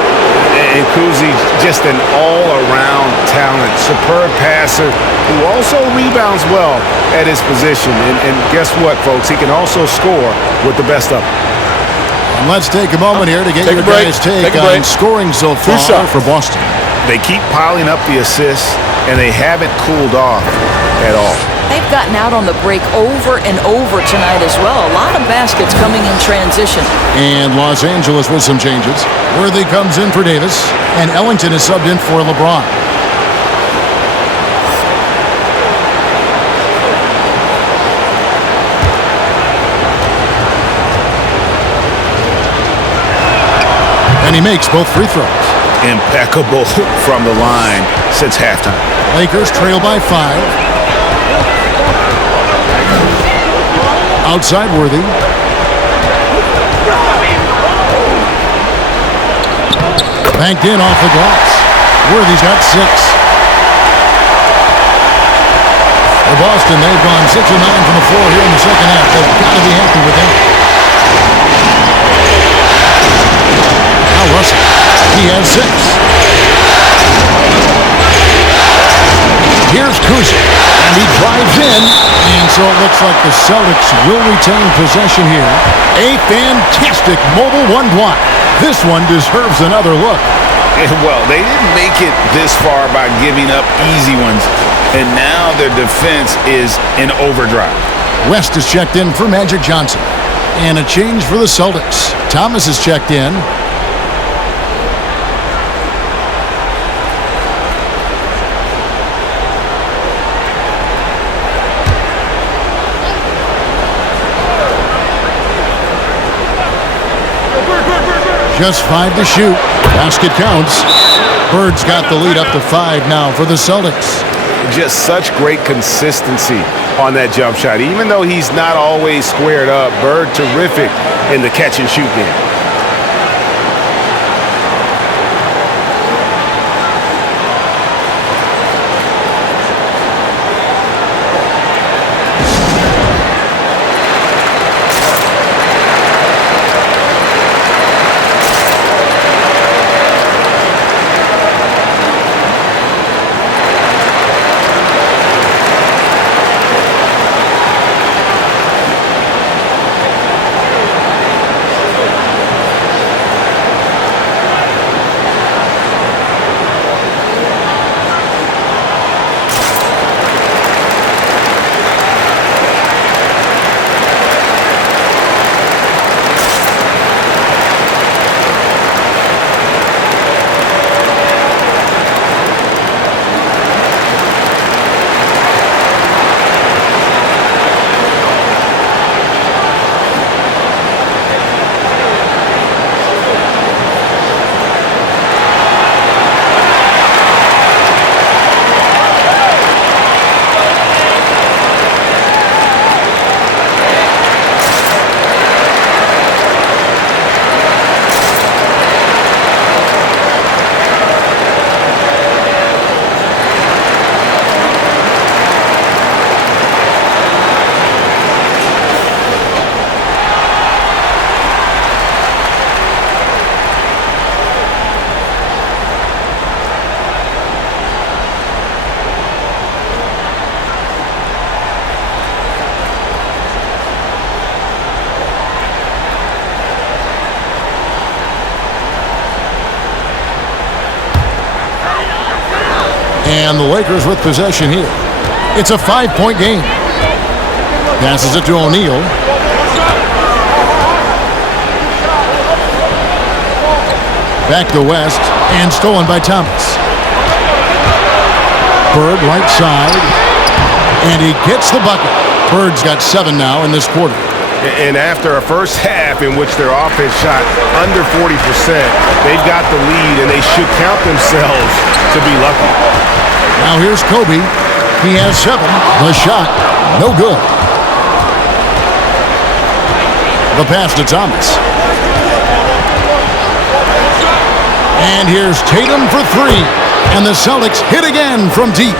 And Kuzi, just an all-around talent, superb passer who also rebounds well at his position. And guess what, folks? He can also score with the best of them. And let's take a moment here to get your guys' take on scoring so far for Boston. They keep piling up the assists, and they haven't cooled off. at all. They've gotten out on the break over and over tonight as well. A lot of baskets coming in transition. And Los Angeles with some changes. Worthy comes in for Davis, and Ellington is subbed in for LeBron. And he makes both free throws. Impeccable from the line since halftime. Lakers trail by 5. Outside Worthy. Banked in off the glass. Worthy's got 6. For Boston, they've gone 6 of 9 from the floor here in the second half. They've got to be happy with that. Now Russell. He has 6. Here's Kuzic, and he drives in, and so it looks like the Celtics will retain possession here. A fantastic mobile one block. This one deserves another look. Well, they didn't make it this far by giving up easy ones, and now their defense is in overdrive. West is checked in for Magic Johnson, and a change for the Celtics. Thomas is checked in. Just 5 to shoot. Basket counts. Bird's got the lead up to 5 now for the Celtics. Just such great consistency on that jump shot. Even though he's not always squared up, Bird terrific in the catch and shoot game. And the Lakers with possession here. It's a 5-point game. Passes it to O'Neal. Back to West, and stolen by Thomas. Bird right side, and he gets the bucket. Bird's got 7 now in this quarter. And after a first half in which their offense shot under 40%, they've got the lead, and they should count themselves to be lucky. Now here's Kobe. He has 7. The shot, no good. The pass to Thomas. And here's Tatum for 3. And the Celtics hit again from deep.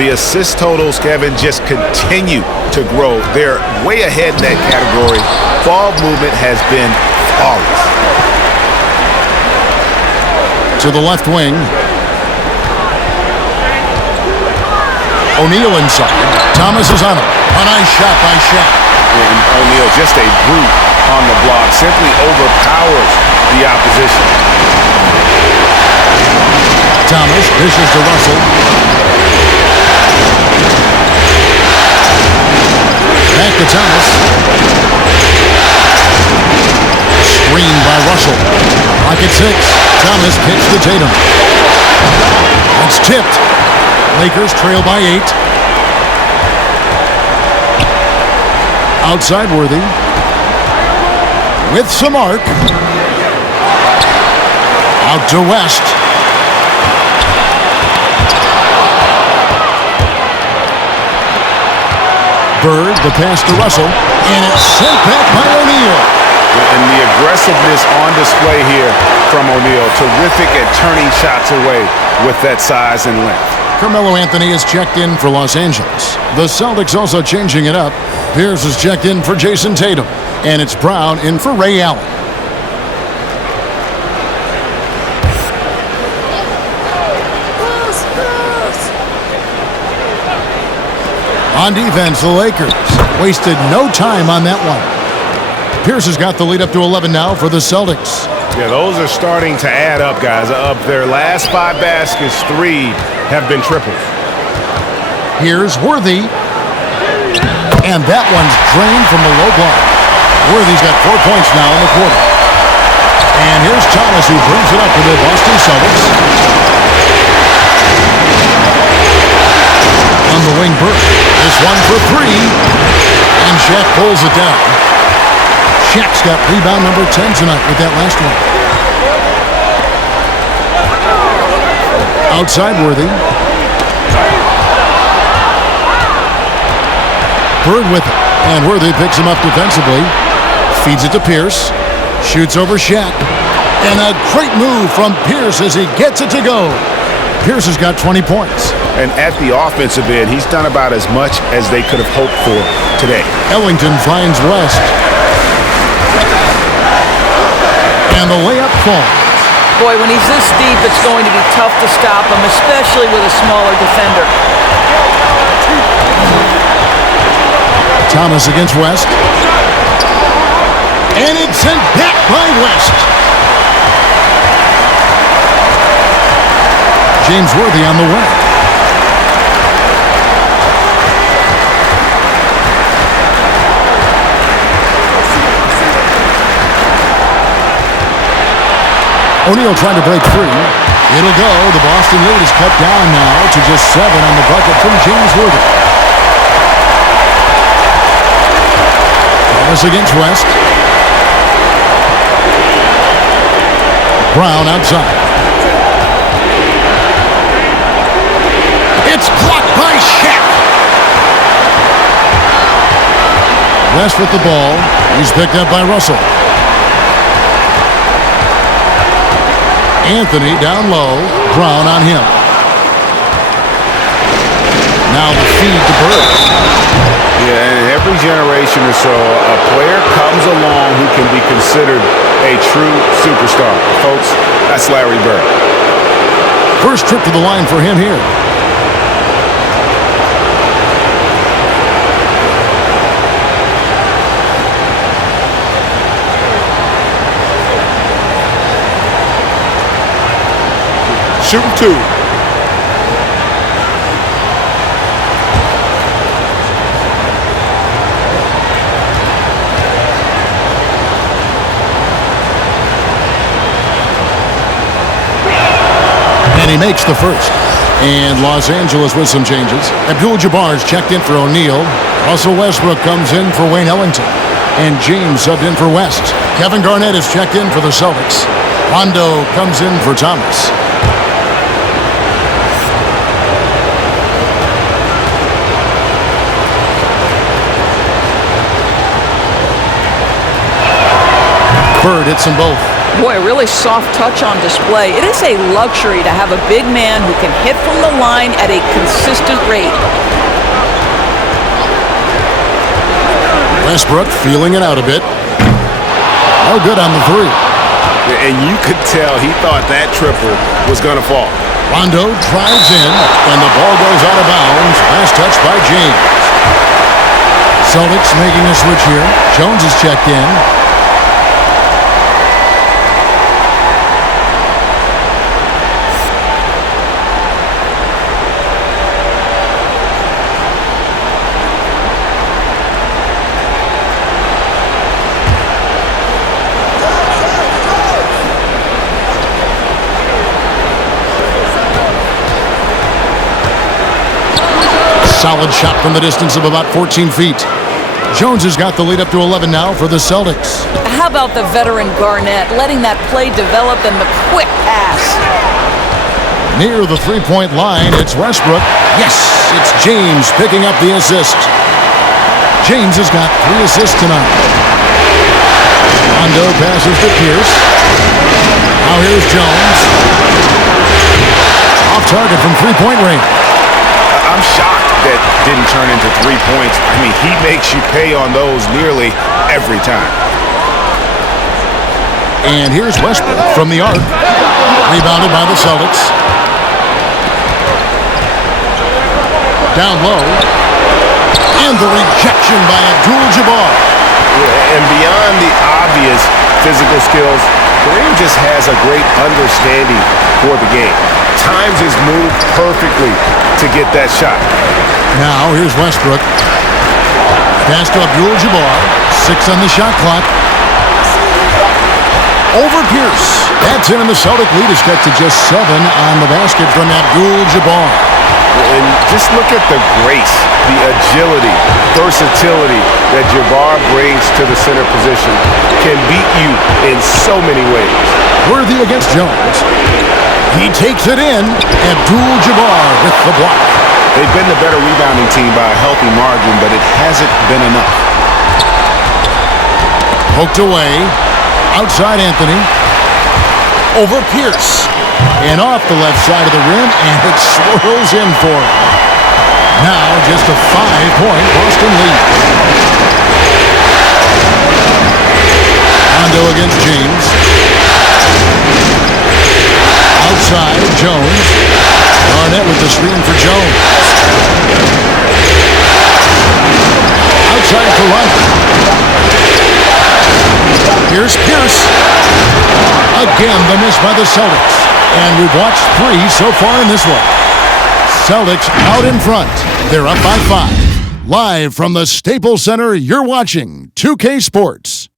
The assist totals, Kevin, just continue to grow. They're way ahead in that category. Ball movement has been flawless. To the left wing. O'Neal inside. Thomas is on him. A nice shot by Shaq. And O'Neal, just a brute on the block, simply overpowers the opposition. Thomas dishes to Russell. to Thomas. Screen by Russell. Pocket 6. Thomas kicks to Tatum. It's tipped. Lakers trail by 8. Outside Worthy. With some arc. Out to West. Bird, the pass to Russell, and it's sent back by O'Neal. And the aggressiveness on display here from O'Neal. Terrific at turning shots away with that size and length. Carmelo Anthony is checked in for Los Angeles. The Celtics also changing it up. Pierce is checked in for Jason Tatum. And it's Brown in for Ray Allen. On defense, the Lakers wasted no time on that one. Pierce has got the lead up to 11 now for the Celtics. Yeah, those are starting to add up, guys. Of their last 5 baskets, 3 have been triples. Here's Worthy. And that one's drained from the low block. Worthy's got 4 points now in the quarter. And here's Thomas, who brings it up for the Boston Celtics. On the wing, Burke. This one for 3. And Shaq pulls it down. Shaq's got rebound number 10 tonight with that last one. Outside Worthy. Bird with it. And Worthy picks him up defensively. Feeds it to Pierce. Shoots over Shaq. And a great move from Pierce as he gets it to go. Pierce has got 20 points. And at the offensive end, he's done about as much as they could have hoped for today. Ellington finds West. And the layup falls. Boy, when he's this deep, it's going to be tough to stop him, especially with a smaller defender. Thomas against West. And it's sent back by West. James Worthy on the way. O'Neal trying to break free. It'll go. The Boston lead is cut down now to just 7 on the bucket from James Worthy. Thomas against West. Brown outside. It's blocked by Shaq. West with the ball. He's picked up by Russell. Anthony down low. Brown on him. Now the feed to Bird. Yeah, and every generation or so, a player comes along who can be considered a true superstar. Folks, that's Larry Bird. First trip to the line for him here. Shooting 2. And he makes the first. And Los Angeles with some changes. Abdul-Jabbar's checked in for O'Neal. Russell Westbrook comes in for Wayne Ellington. And James subbed in for West. Kevin Garnett is checked in for the Celtics. Rondo comes in for Thomas. Bird hits them both. Boy, a really soft touch on display. It is a luxury to have a big man who can hit from the line at a consistent rate. Westbrook feeling it out a bit. No good on the 3. And you could tell he thought that triple was going to fall. Rondo drives in, and the ball goes out of bounds. Last touch by James. Celtics making a switch here. Jones is checked in. Solid shot from the distance of about 14 feet. Jones has got the lead up to 11 now for the Celtics. How about the veteran Garnett letting that play develop and the quick pass? Near the three-point line, it's Westbrook. Yes, it's James picking up the assist. James has got 3 assists tonight. Rondo passes to Pierce. Now here's Jones. Off target from three-point range. I'm shocked that didn't turn into 3 points. I mean, he makes you pay on those nearly every time. And here's Westbrook from the arc. Rebounded by the Celtics. Down low. And the rejection by Abdul-Jabbar. And beyond the obvious physical skills, Kareem just has a great understanding for the game. Times his move perfectly to get that shot. Now here's Westbrook. Pass to Abdul-Jabbar. 6 on the shot clock. Over Pierce. That's in, and the Celtic lead is cut to just 7 on the basket from Abdul-Jabbar. And just look at the grace, the agility, versatility that Jabbar brings to the center position. Can beat you in so many ways. Worthy against Jones. He takes it in. Abdul-Jabbar with the block. They've been the better rebounding team by a healthy margin, but it hasn't been enough. Poked away. Outside Anthony. Over Pierce. And off the left side of the rim, and it swirls in for him. Now just a 5-point Boston lead. Rondo against James. Outside, Jones. Garnett with the screen for Jones. Outside for Rondo. Here's Pierce. Again, the miss by the Celtics. And we've watched 3 so far in this one. Celtics out in front. They're up by 5. Live from the Staples Center, you're watching 2K Sports.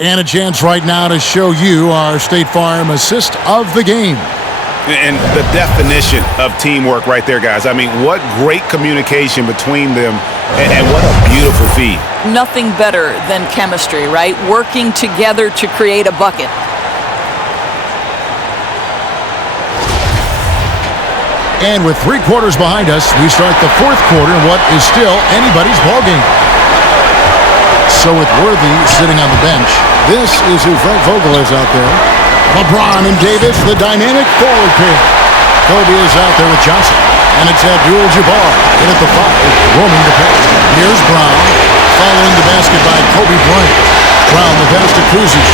And a chance right now to show you our State Farm assist of the game. And the definition of teamwork right there, guys. I mean, what great communication between them, and what a beautiful feed. Nothing better than chemistry, right? Working together to create a bucket. And with 3 quarters behind us, we start the 4th quarter in what is still anybody's ballgame. So with Worthy sitting on the bench, this is who Frank Vogel is out there. LeBron and Davis, the dynamic forward pair. Kobe is out there with Johnson. And it's Abdul-Jabbar in at the 5, roaming the paint. Here's Brown, following the basket by Kobe Bryant. Brown the pass to Kuzic.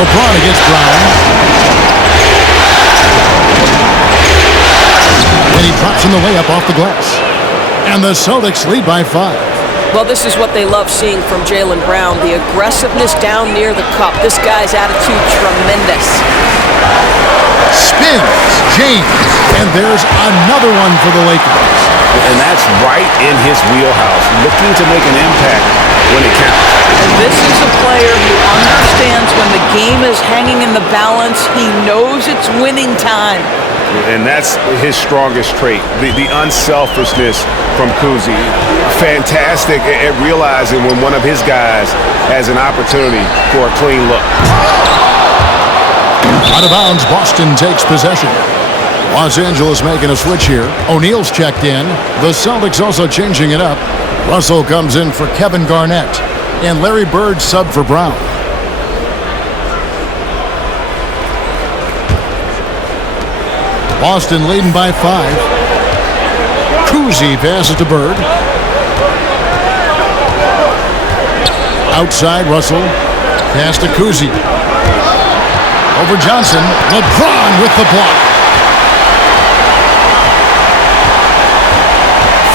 LeBron against Brown. And he drops in the layup off the glass. And the Celtics lead by 5. Well, this is what they love seeing from Jaylen Brown, the aggressiveness down near the cup. This guy's attitude, tremendous. Spins, James, and there's another one for the Lakers. And that's right in his wheelhouse, looking to make an impact when it counts. And this is a player who understands when the game is hanging in the balance. He knows it's winning time. And that's his strongest trait, the unselfishness from Kuzi. Fantastic at realizing when one of his guys has an opportunity for a clean look. Out of bounds, Boston takes possession. Los Angeles making a switch here. O'Neal's checked in. The Celtics also changing it up. Russell comes in for Kevin Garnett. And Larry Bird sub for Brown. Boston leading by 5. Kuzi passes to Bird. Outside, Russell. Pass to Kuzi. Over Johnson. LeBron with the block.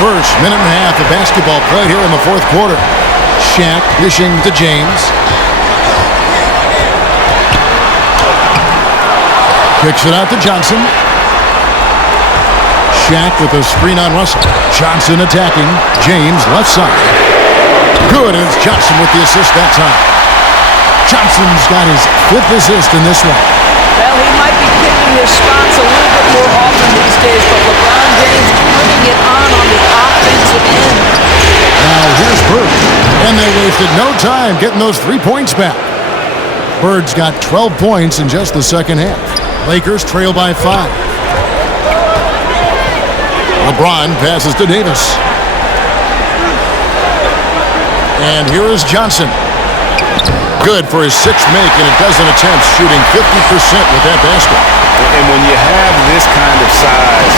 First minute and a half of basketball played here in the fourth quarter. Shaq dishing to James. Kicks it out to Johnson. Shaq with a screen on Russell. Johnson attacking. James left side. Good, and it's Johnson with the assist that time. Johnson's got his 5th assist in this one. Well, he might be picking his spots a little bit more often these days, but LeBron James putting it on the offensive end. Now here's Bird, and they wasted no time getting those 3 points back. Bird's got 12 points in just the second half. Lakers trail by 5. LeBron passes to Davis. And here is Johnson. Good for his 6th make in a dozen attempts, shooting 50% with that basket. And when you have this kind of size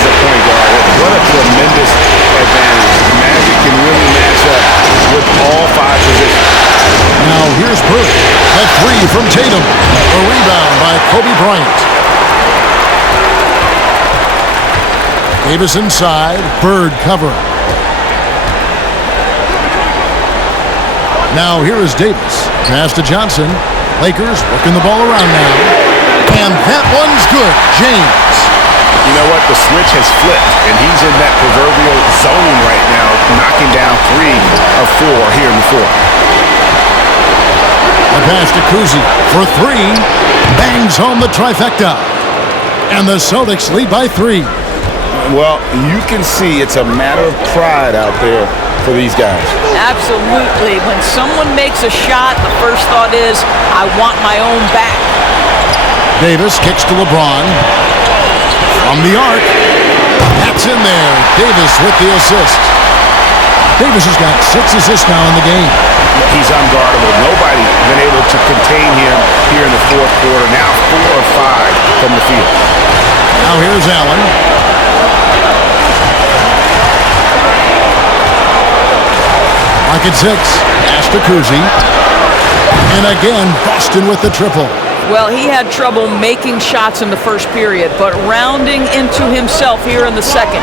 as a point guard, what a tremendous advantage. Magic can really match up with all 5 positions. Now here's Bird. A 3 from Tatum. A rebound by Kobe Bryant. Davis inside. Bird covering. Now here is Davis. Pass to Johnson. Lakers working the ball around now. And that one's good. James. You know what? The switch has flipped, and he's in that proverbial zone right now, knocking down 3 of 4 here in the fourth. A pass to Kuzi for 3. Bangs home the trifecta. And the Celtics lead by 3. Well, you can see it's a matter of pride out there for these guys. Absolutely. When someone makes a shot, the first thought is, I want my own back. Davis kicks to LeBron. From the arc. That's in there. Davis with the assist. Davis has got 6 assists now in the game. He's unguardable. Nobody been able to contain him here in the fourth quarter. Now 4 of 5 from the field. Now here's Allen. Pocket 6. Pass to Kuzi. And again, Boston with the triple. Well, he had trouble making shots in the first period, but rounding into himself here in the second.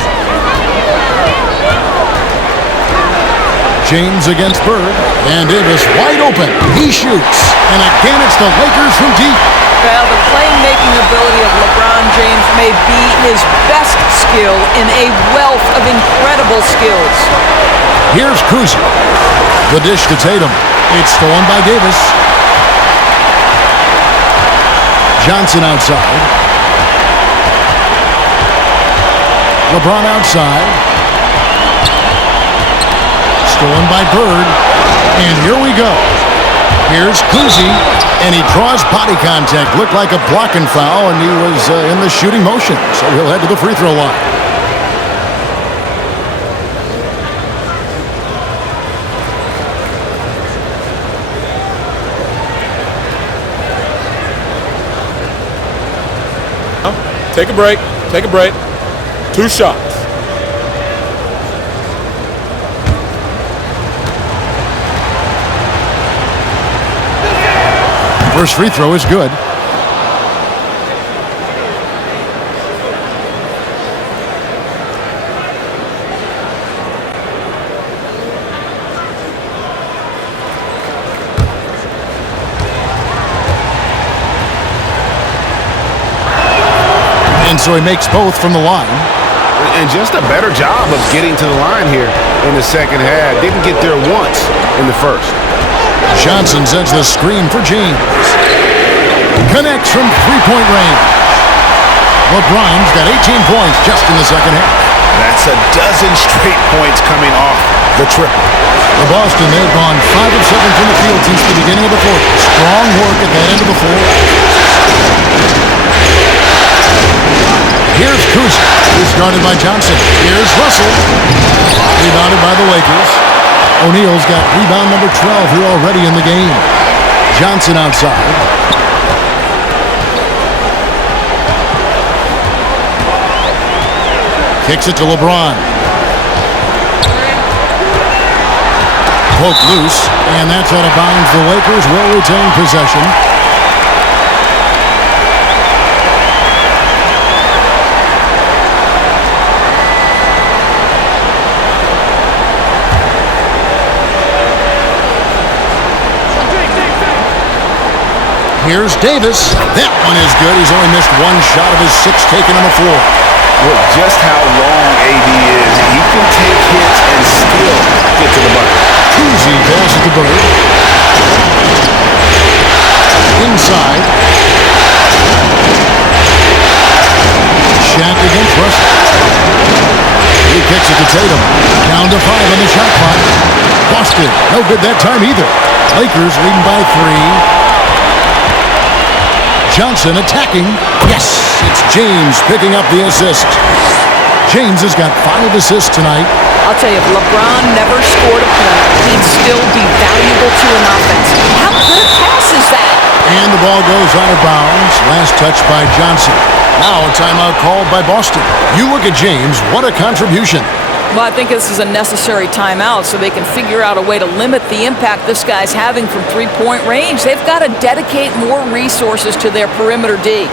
James against Bird. And Davis wide open. He shoots. And again, it's the Lakers from deep. Well, the playmaking ability of LeBron James may be his best skill in a wealth of incredible skills. Here's Kuzi. The dish to Tatum. It's stolen by Davis. Johnson outside. LeBron outside. Stolen by Bird. And here we go. Here's Kuzi. And he draws body contact. Looked like a blocking foul, and he was in the shooting motion. So he'll head to the free throw line. Take a break. Take a break. 2 shots. First free throw is good. And so he makes both from the line. And just a better job of getting to the line here in the second half. Didn't get there once in the first. Johnson sends the screen for James. Connects from 3-point range. LeBron's got 18 points just in the second half. That's a dozen straight points coming off the triple. The Boston, they've gone 5 of 7 from the field since the beginning of the fourth. Strong work at that end of the fourth. Here's Kuz, who's guarded by Johnson. Here's Russell. Rebounded by the Lakers. O'Neal's got rebound number 12 here already in the game. Johnson outside. Kicks it to LeBron. Poked loose, and that's out of bounds. The Lakers will retain possession. Here's Davis. That one is good. He's only missed one shot of his 6 taken on the floor. Look just how long AD is. He can take hits and still get to the bucket. Kuzi passes to Bird. Inside. Shaq against Russell. He kicks it to Tatum. Down to 5 on the shot clock. Boston, no good that time either. Lakers leading by 3. Johnson attacking. Yes, it's James picking up the assist. James has got 5 assists tonight. I'll tell you, if LeBron never scored a point, he'd still be valuable to an offense. How good a pass is that? And the ball goes out of bounds. Last touch by Johnson. Now a timeout called by Boston. You look at James, what a contribution. Well, I think this is a necessary timeout so they can figure out a way to limit the impact this guy's having from three-point range. They've got to dedicate more resources to their perimeter D.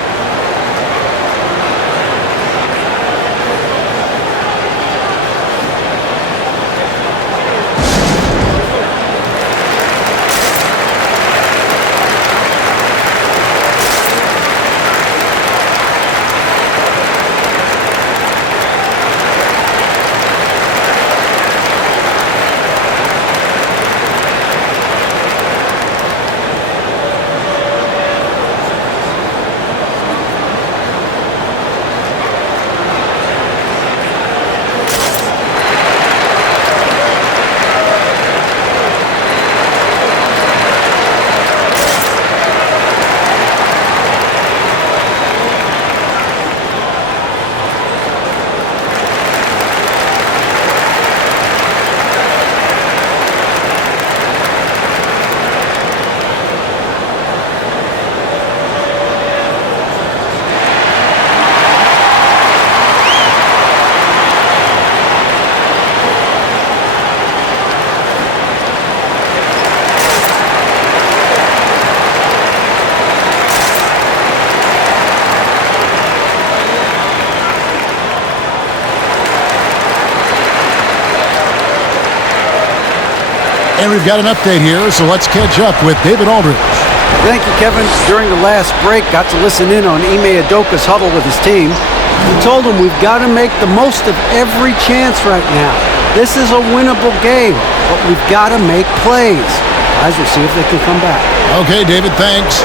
And we've got an update here, so let's catch up with David Aldridge. Thank you, Kevin. During the last break, got to listen in on Ime Udoka's huddle with his team. He told them we've got to make the most of every chance right now. This is a winnable game, but we've got to make plays. Guys, we'll see if they can come back. Okay, David, thanks.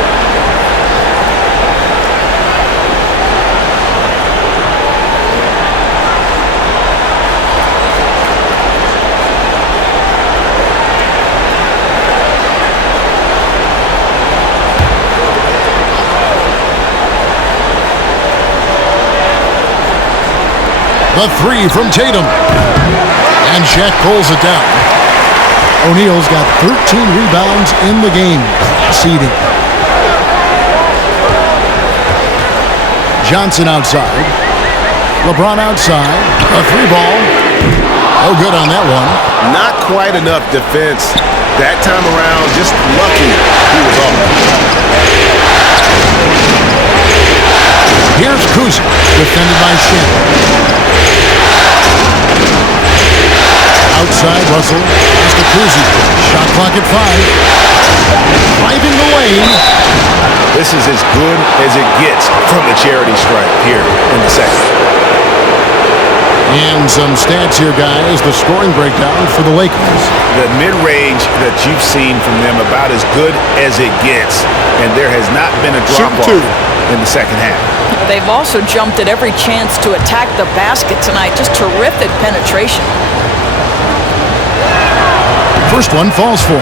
The 3 from Tatum. And Shaq pulls it down. O'Neal's got 13 rebounds in the game. Seeding. Johnson outside. LeBron outside. A 3-ball. No good on that one. Not quite enough defense. That time around, just lucky he was off. Here's Kuz, defended by Shaq. Outside, Russell. Pass to Kuzi. Shot clock at 5. Driving the lane. This is as good as it gets from the charity stripe here in the second. And some stats here, guys. The scoring breakdown for the Lakers. The mid-range that you've seen from them about as good as it gets. And there has not been a drop-off in the second half. They've also jumped at every chance to attack the basket tonight. Just terrific penetration. First one falls for.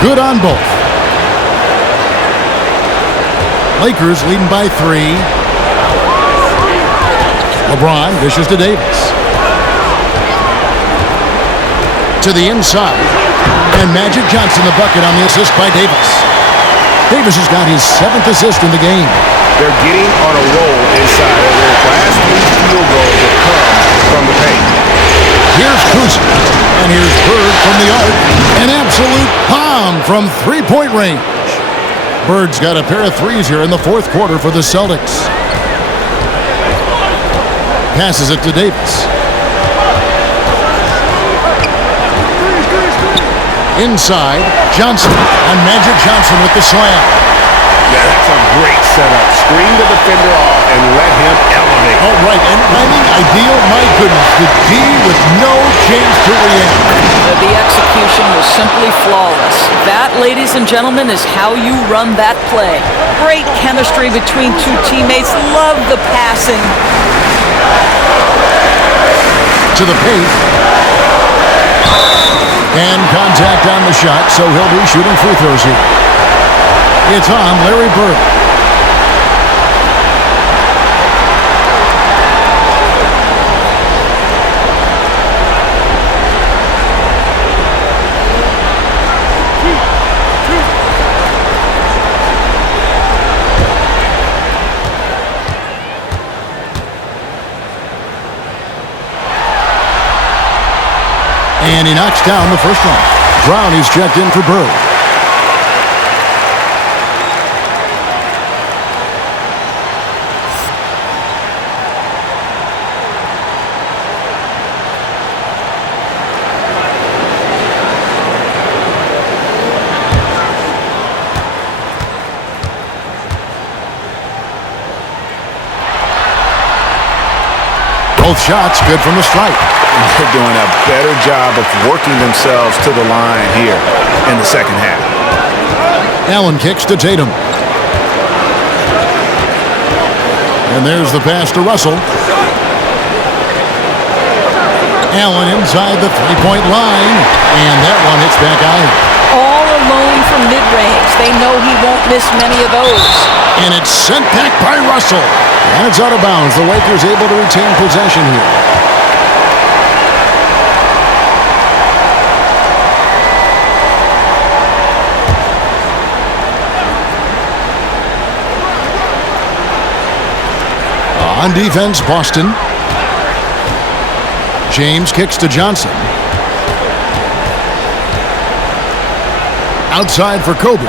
Good on both. Lakers leading by 3. LeBron dishes to Davis. To the inside. And Magic Johnson the bucket on the assist by Davis. Davis has got his 7th assist in the game. They're getting on a roll inside. Their last 3 field goals have come from the paint. Here's Kuzi. And here's Bird from the arc. An absolute bomb from three-point range. Bird's got a pair of threes here in the fourth quarter for the Celtics. Passes it to Davis. Inside, Johnson. And Magic Johnson with the slam. Yeah, that's a great setup. Screen the defender off and let him elevate. All right, and timing ideal. My goodness, the D with no chance to react. The execution was simply flawless. That, ladies and gentlemen, is how you run that play. Great chemistry between two teammates. Love the passing. To the paint. And contact on the shot, so he'll be shooting free throws here. It's on Larry Bird. And he knocks down the first one. Brown is checked in for Bird. Both shots good from the stripe. They're doing a better job of working themselves to the line here in the second half. Allen kicks to Tatum. And there's the pass to Russell. Allen inside the three-point line. And that one hits back iron. All alone from mid-range. They know he won't miss many of those. And it's sent back by Russell. And it's out of bounds. The Lakers able to retain possession here. On defense, Boston. James kicks to Johnson. Outside for Kobe.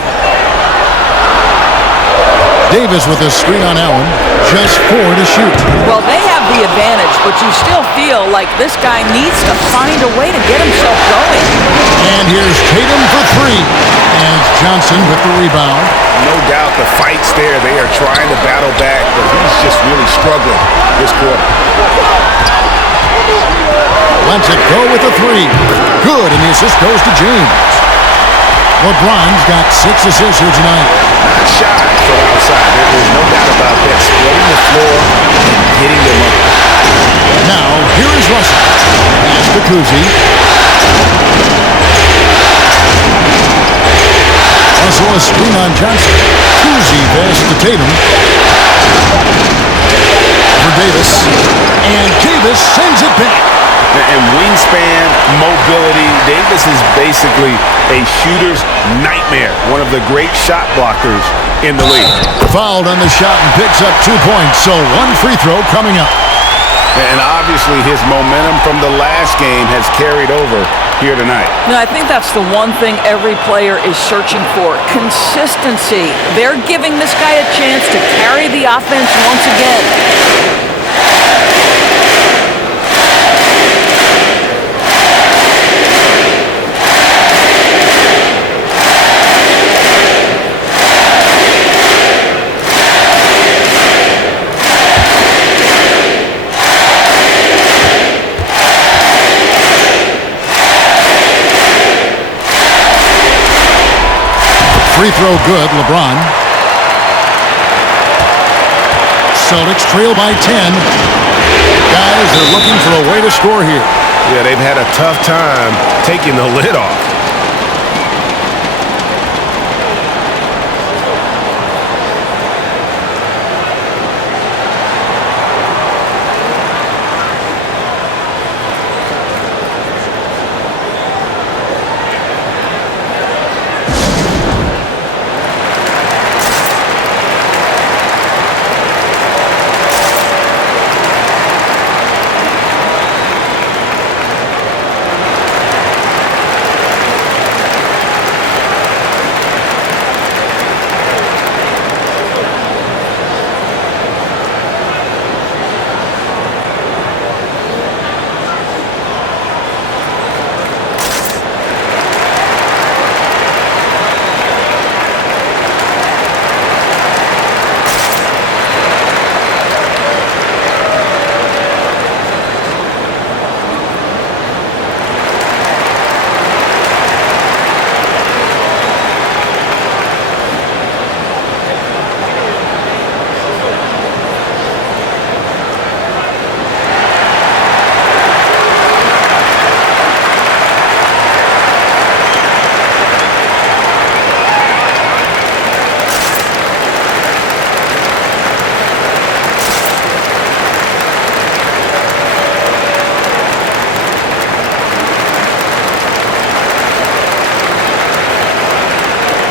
Davis with a screen on Allen. Just 4 to shoot. Well, they have the advantage, but you still feel like this guy needs to find a way to get himself going. And here's Tatum for 3. And it's Johnson with the rebound. No doubt the fight's there. They are trying to battle back, but he's just really struggling this quarter. Lets it go with a 3. Good, and the assist goes to James. LeBron's got 6 assists here tonight. Not shy from outside. There's no doubt about that. Spreading the floor and hitting them up. Now, here is Russell. Pass to Kuzi. Russell a screen on Johnson. Kuzi pass to Tatum. For Davis. And Davis sends it back. And wingspan, mobility, Davis is basically a shooter's nightmare. One of the great shot blockers in the league. Fouled on the shot and picks up 2 points. So 1 free throw coming up. And obviously his momentum from the last game has carried over here tonight. No, I think that's the one thing every player is searching for. Consistency. They're giving this guy a chance to carry the offense once again. Free throw good, LeBron. Celtics trail by 10. Guys, they're looking for a way to score here. Yeah, they've had a tough time taking the lid off.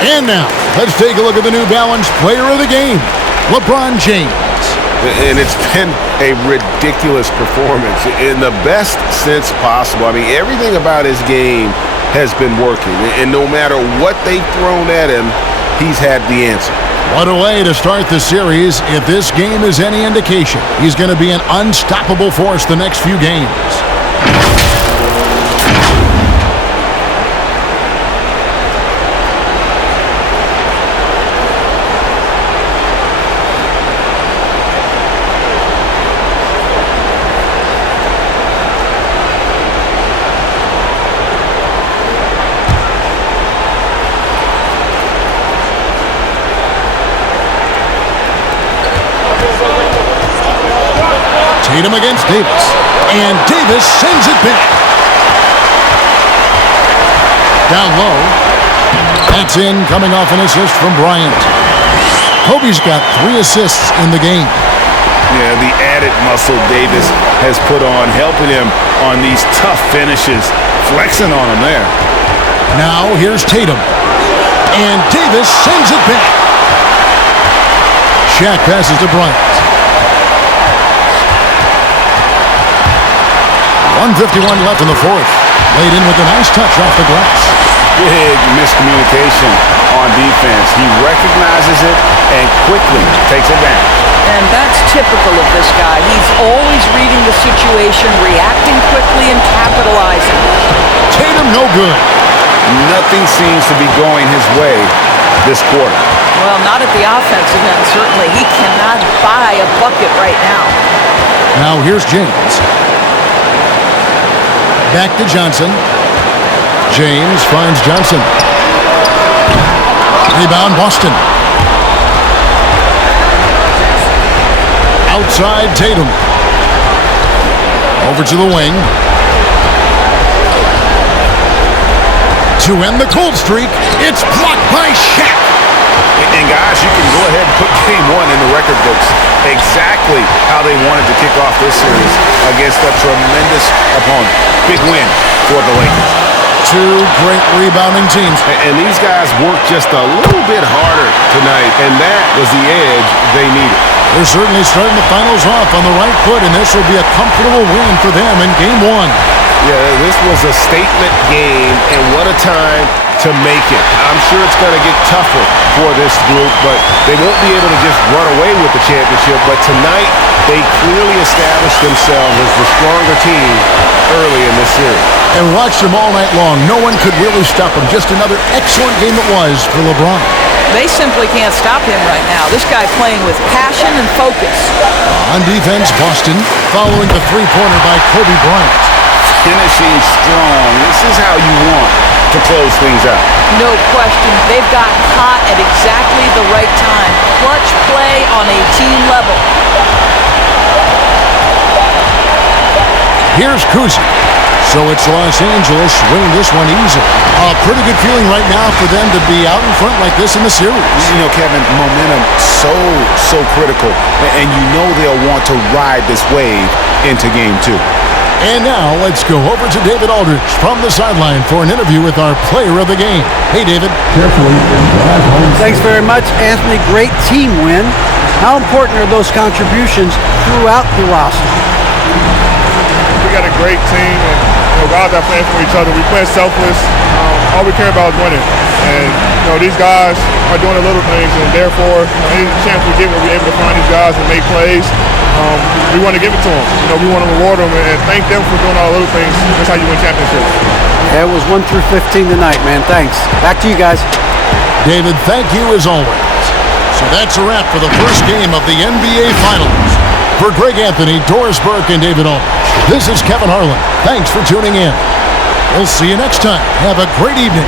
And now, let's take a look at the New Balance Player of the Game, LeBron James. And it's been a ridiculous performance in the best sense possible. I mean, everything about his game has been working. And no matter what they've thrown at him, he's had the answer. What a way to start the series. If this game is any indication, he's going to be an unstoppable force the next few games. Tatum against Davis. And Davis sends it back. Down low. That's in, coming off an assist from Bryant. Kobe's got 3 assists in the game. Yeah, the added muscle Davis has put on, helping him on these tough finishes, flexing on him there. Now here's Tatum. And Davis sends it back. Shaq passes to Bryant. 1:51 left in the fourth. Laid in with a nice touch off the glass. Big miscommunication on defense. He recognizes it and quickly takes it down. And that's typical of this guy. He's always reading the situation, reacting quickly, and capitalizing. Tatum no good. Nothing seems to be going his way this quarter. Well, not at the offensive end, certainly. He cannot buy a bucket right now. Now here's James. Back to Johnson. James finds Johnson. Rebound, Boston. Outside, Tatum. Over to the wing. To end the cold streak, it's blocked by Shaq. And guys, you can go ahead and put game 1 in the record books. Exactly how they wanted to kick off this series against a tremendous opponent. Big win for the Lakers. 2 great rebounding teams. And these guys worked just a little bit harder tonight, and that was the edge they needed. They're certainly starting the finals off on the right foot, and this will be a comfortable win for them in game 1. Yeah, this was a statement game, and what a time to make it. I'm sure it's going to get tougher for this group, but they won't be able to just run away with the championship, but tonight they clearly established themselves as the stronger team early in this series. And watched them all night long. No one could really stop them. Just another excellent game it was for LeBron. They simply can't stop him right now. This guy playing with passion and focus. On defense, Boston following the three-pointer by Kobe Bryant. Finishing strong. This is how you want to close things out. No question. They've got hot at exactly the right time. Clutch play on a team level. Here's Kuzi. So it's Los Angeles winning this one easily. A pretty good feeling right now for them to be out in front like this in the series. You know, Kevin, momentum so critical. And you know they'll want to ride this wave into game 2. And now let's go over to David Aldridge from the sideline for an interview with our player of the game. Hey, David. Thanks very much, Anthony. Great team win. How important are those contributions throughout the roster? We got a great team, and guys are playing for each other. We play selfless. All we care about is winning. And these guys are doing the little things, and therefore, any chance we get, we'll be able to find these guys and make plays. We want to give it to them. We want to reward them and thank them for doing all the little things. That's how you win championships. That was 1 through 15 tonight, man. Thanks. Back to you guys. David, thank you as always. So that's a wrap for the first game of the NBA Finals. For Greg Anthony, Doris Burke, and David Aldridge, this is Kevin Harlan. Thanks for tuning in. We'll see you next time. Have a great evening.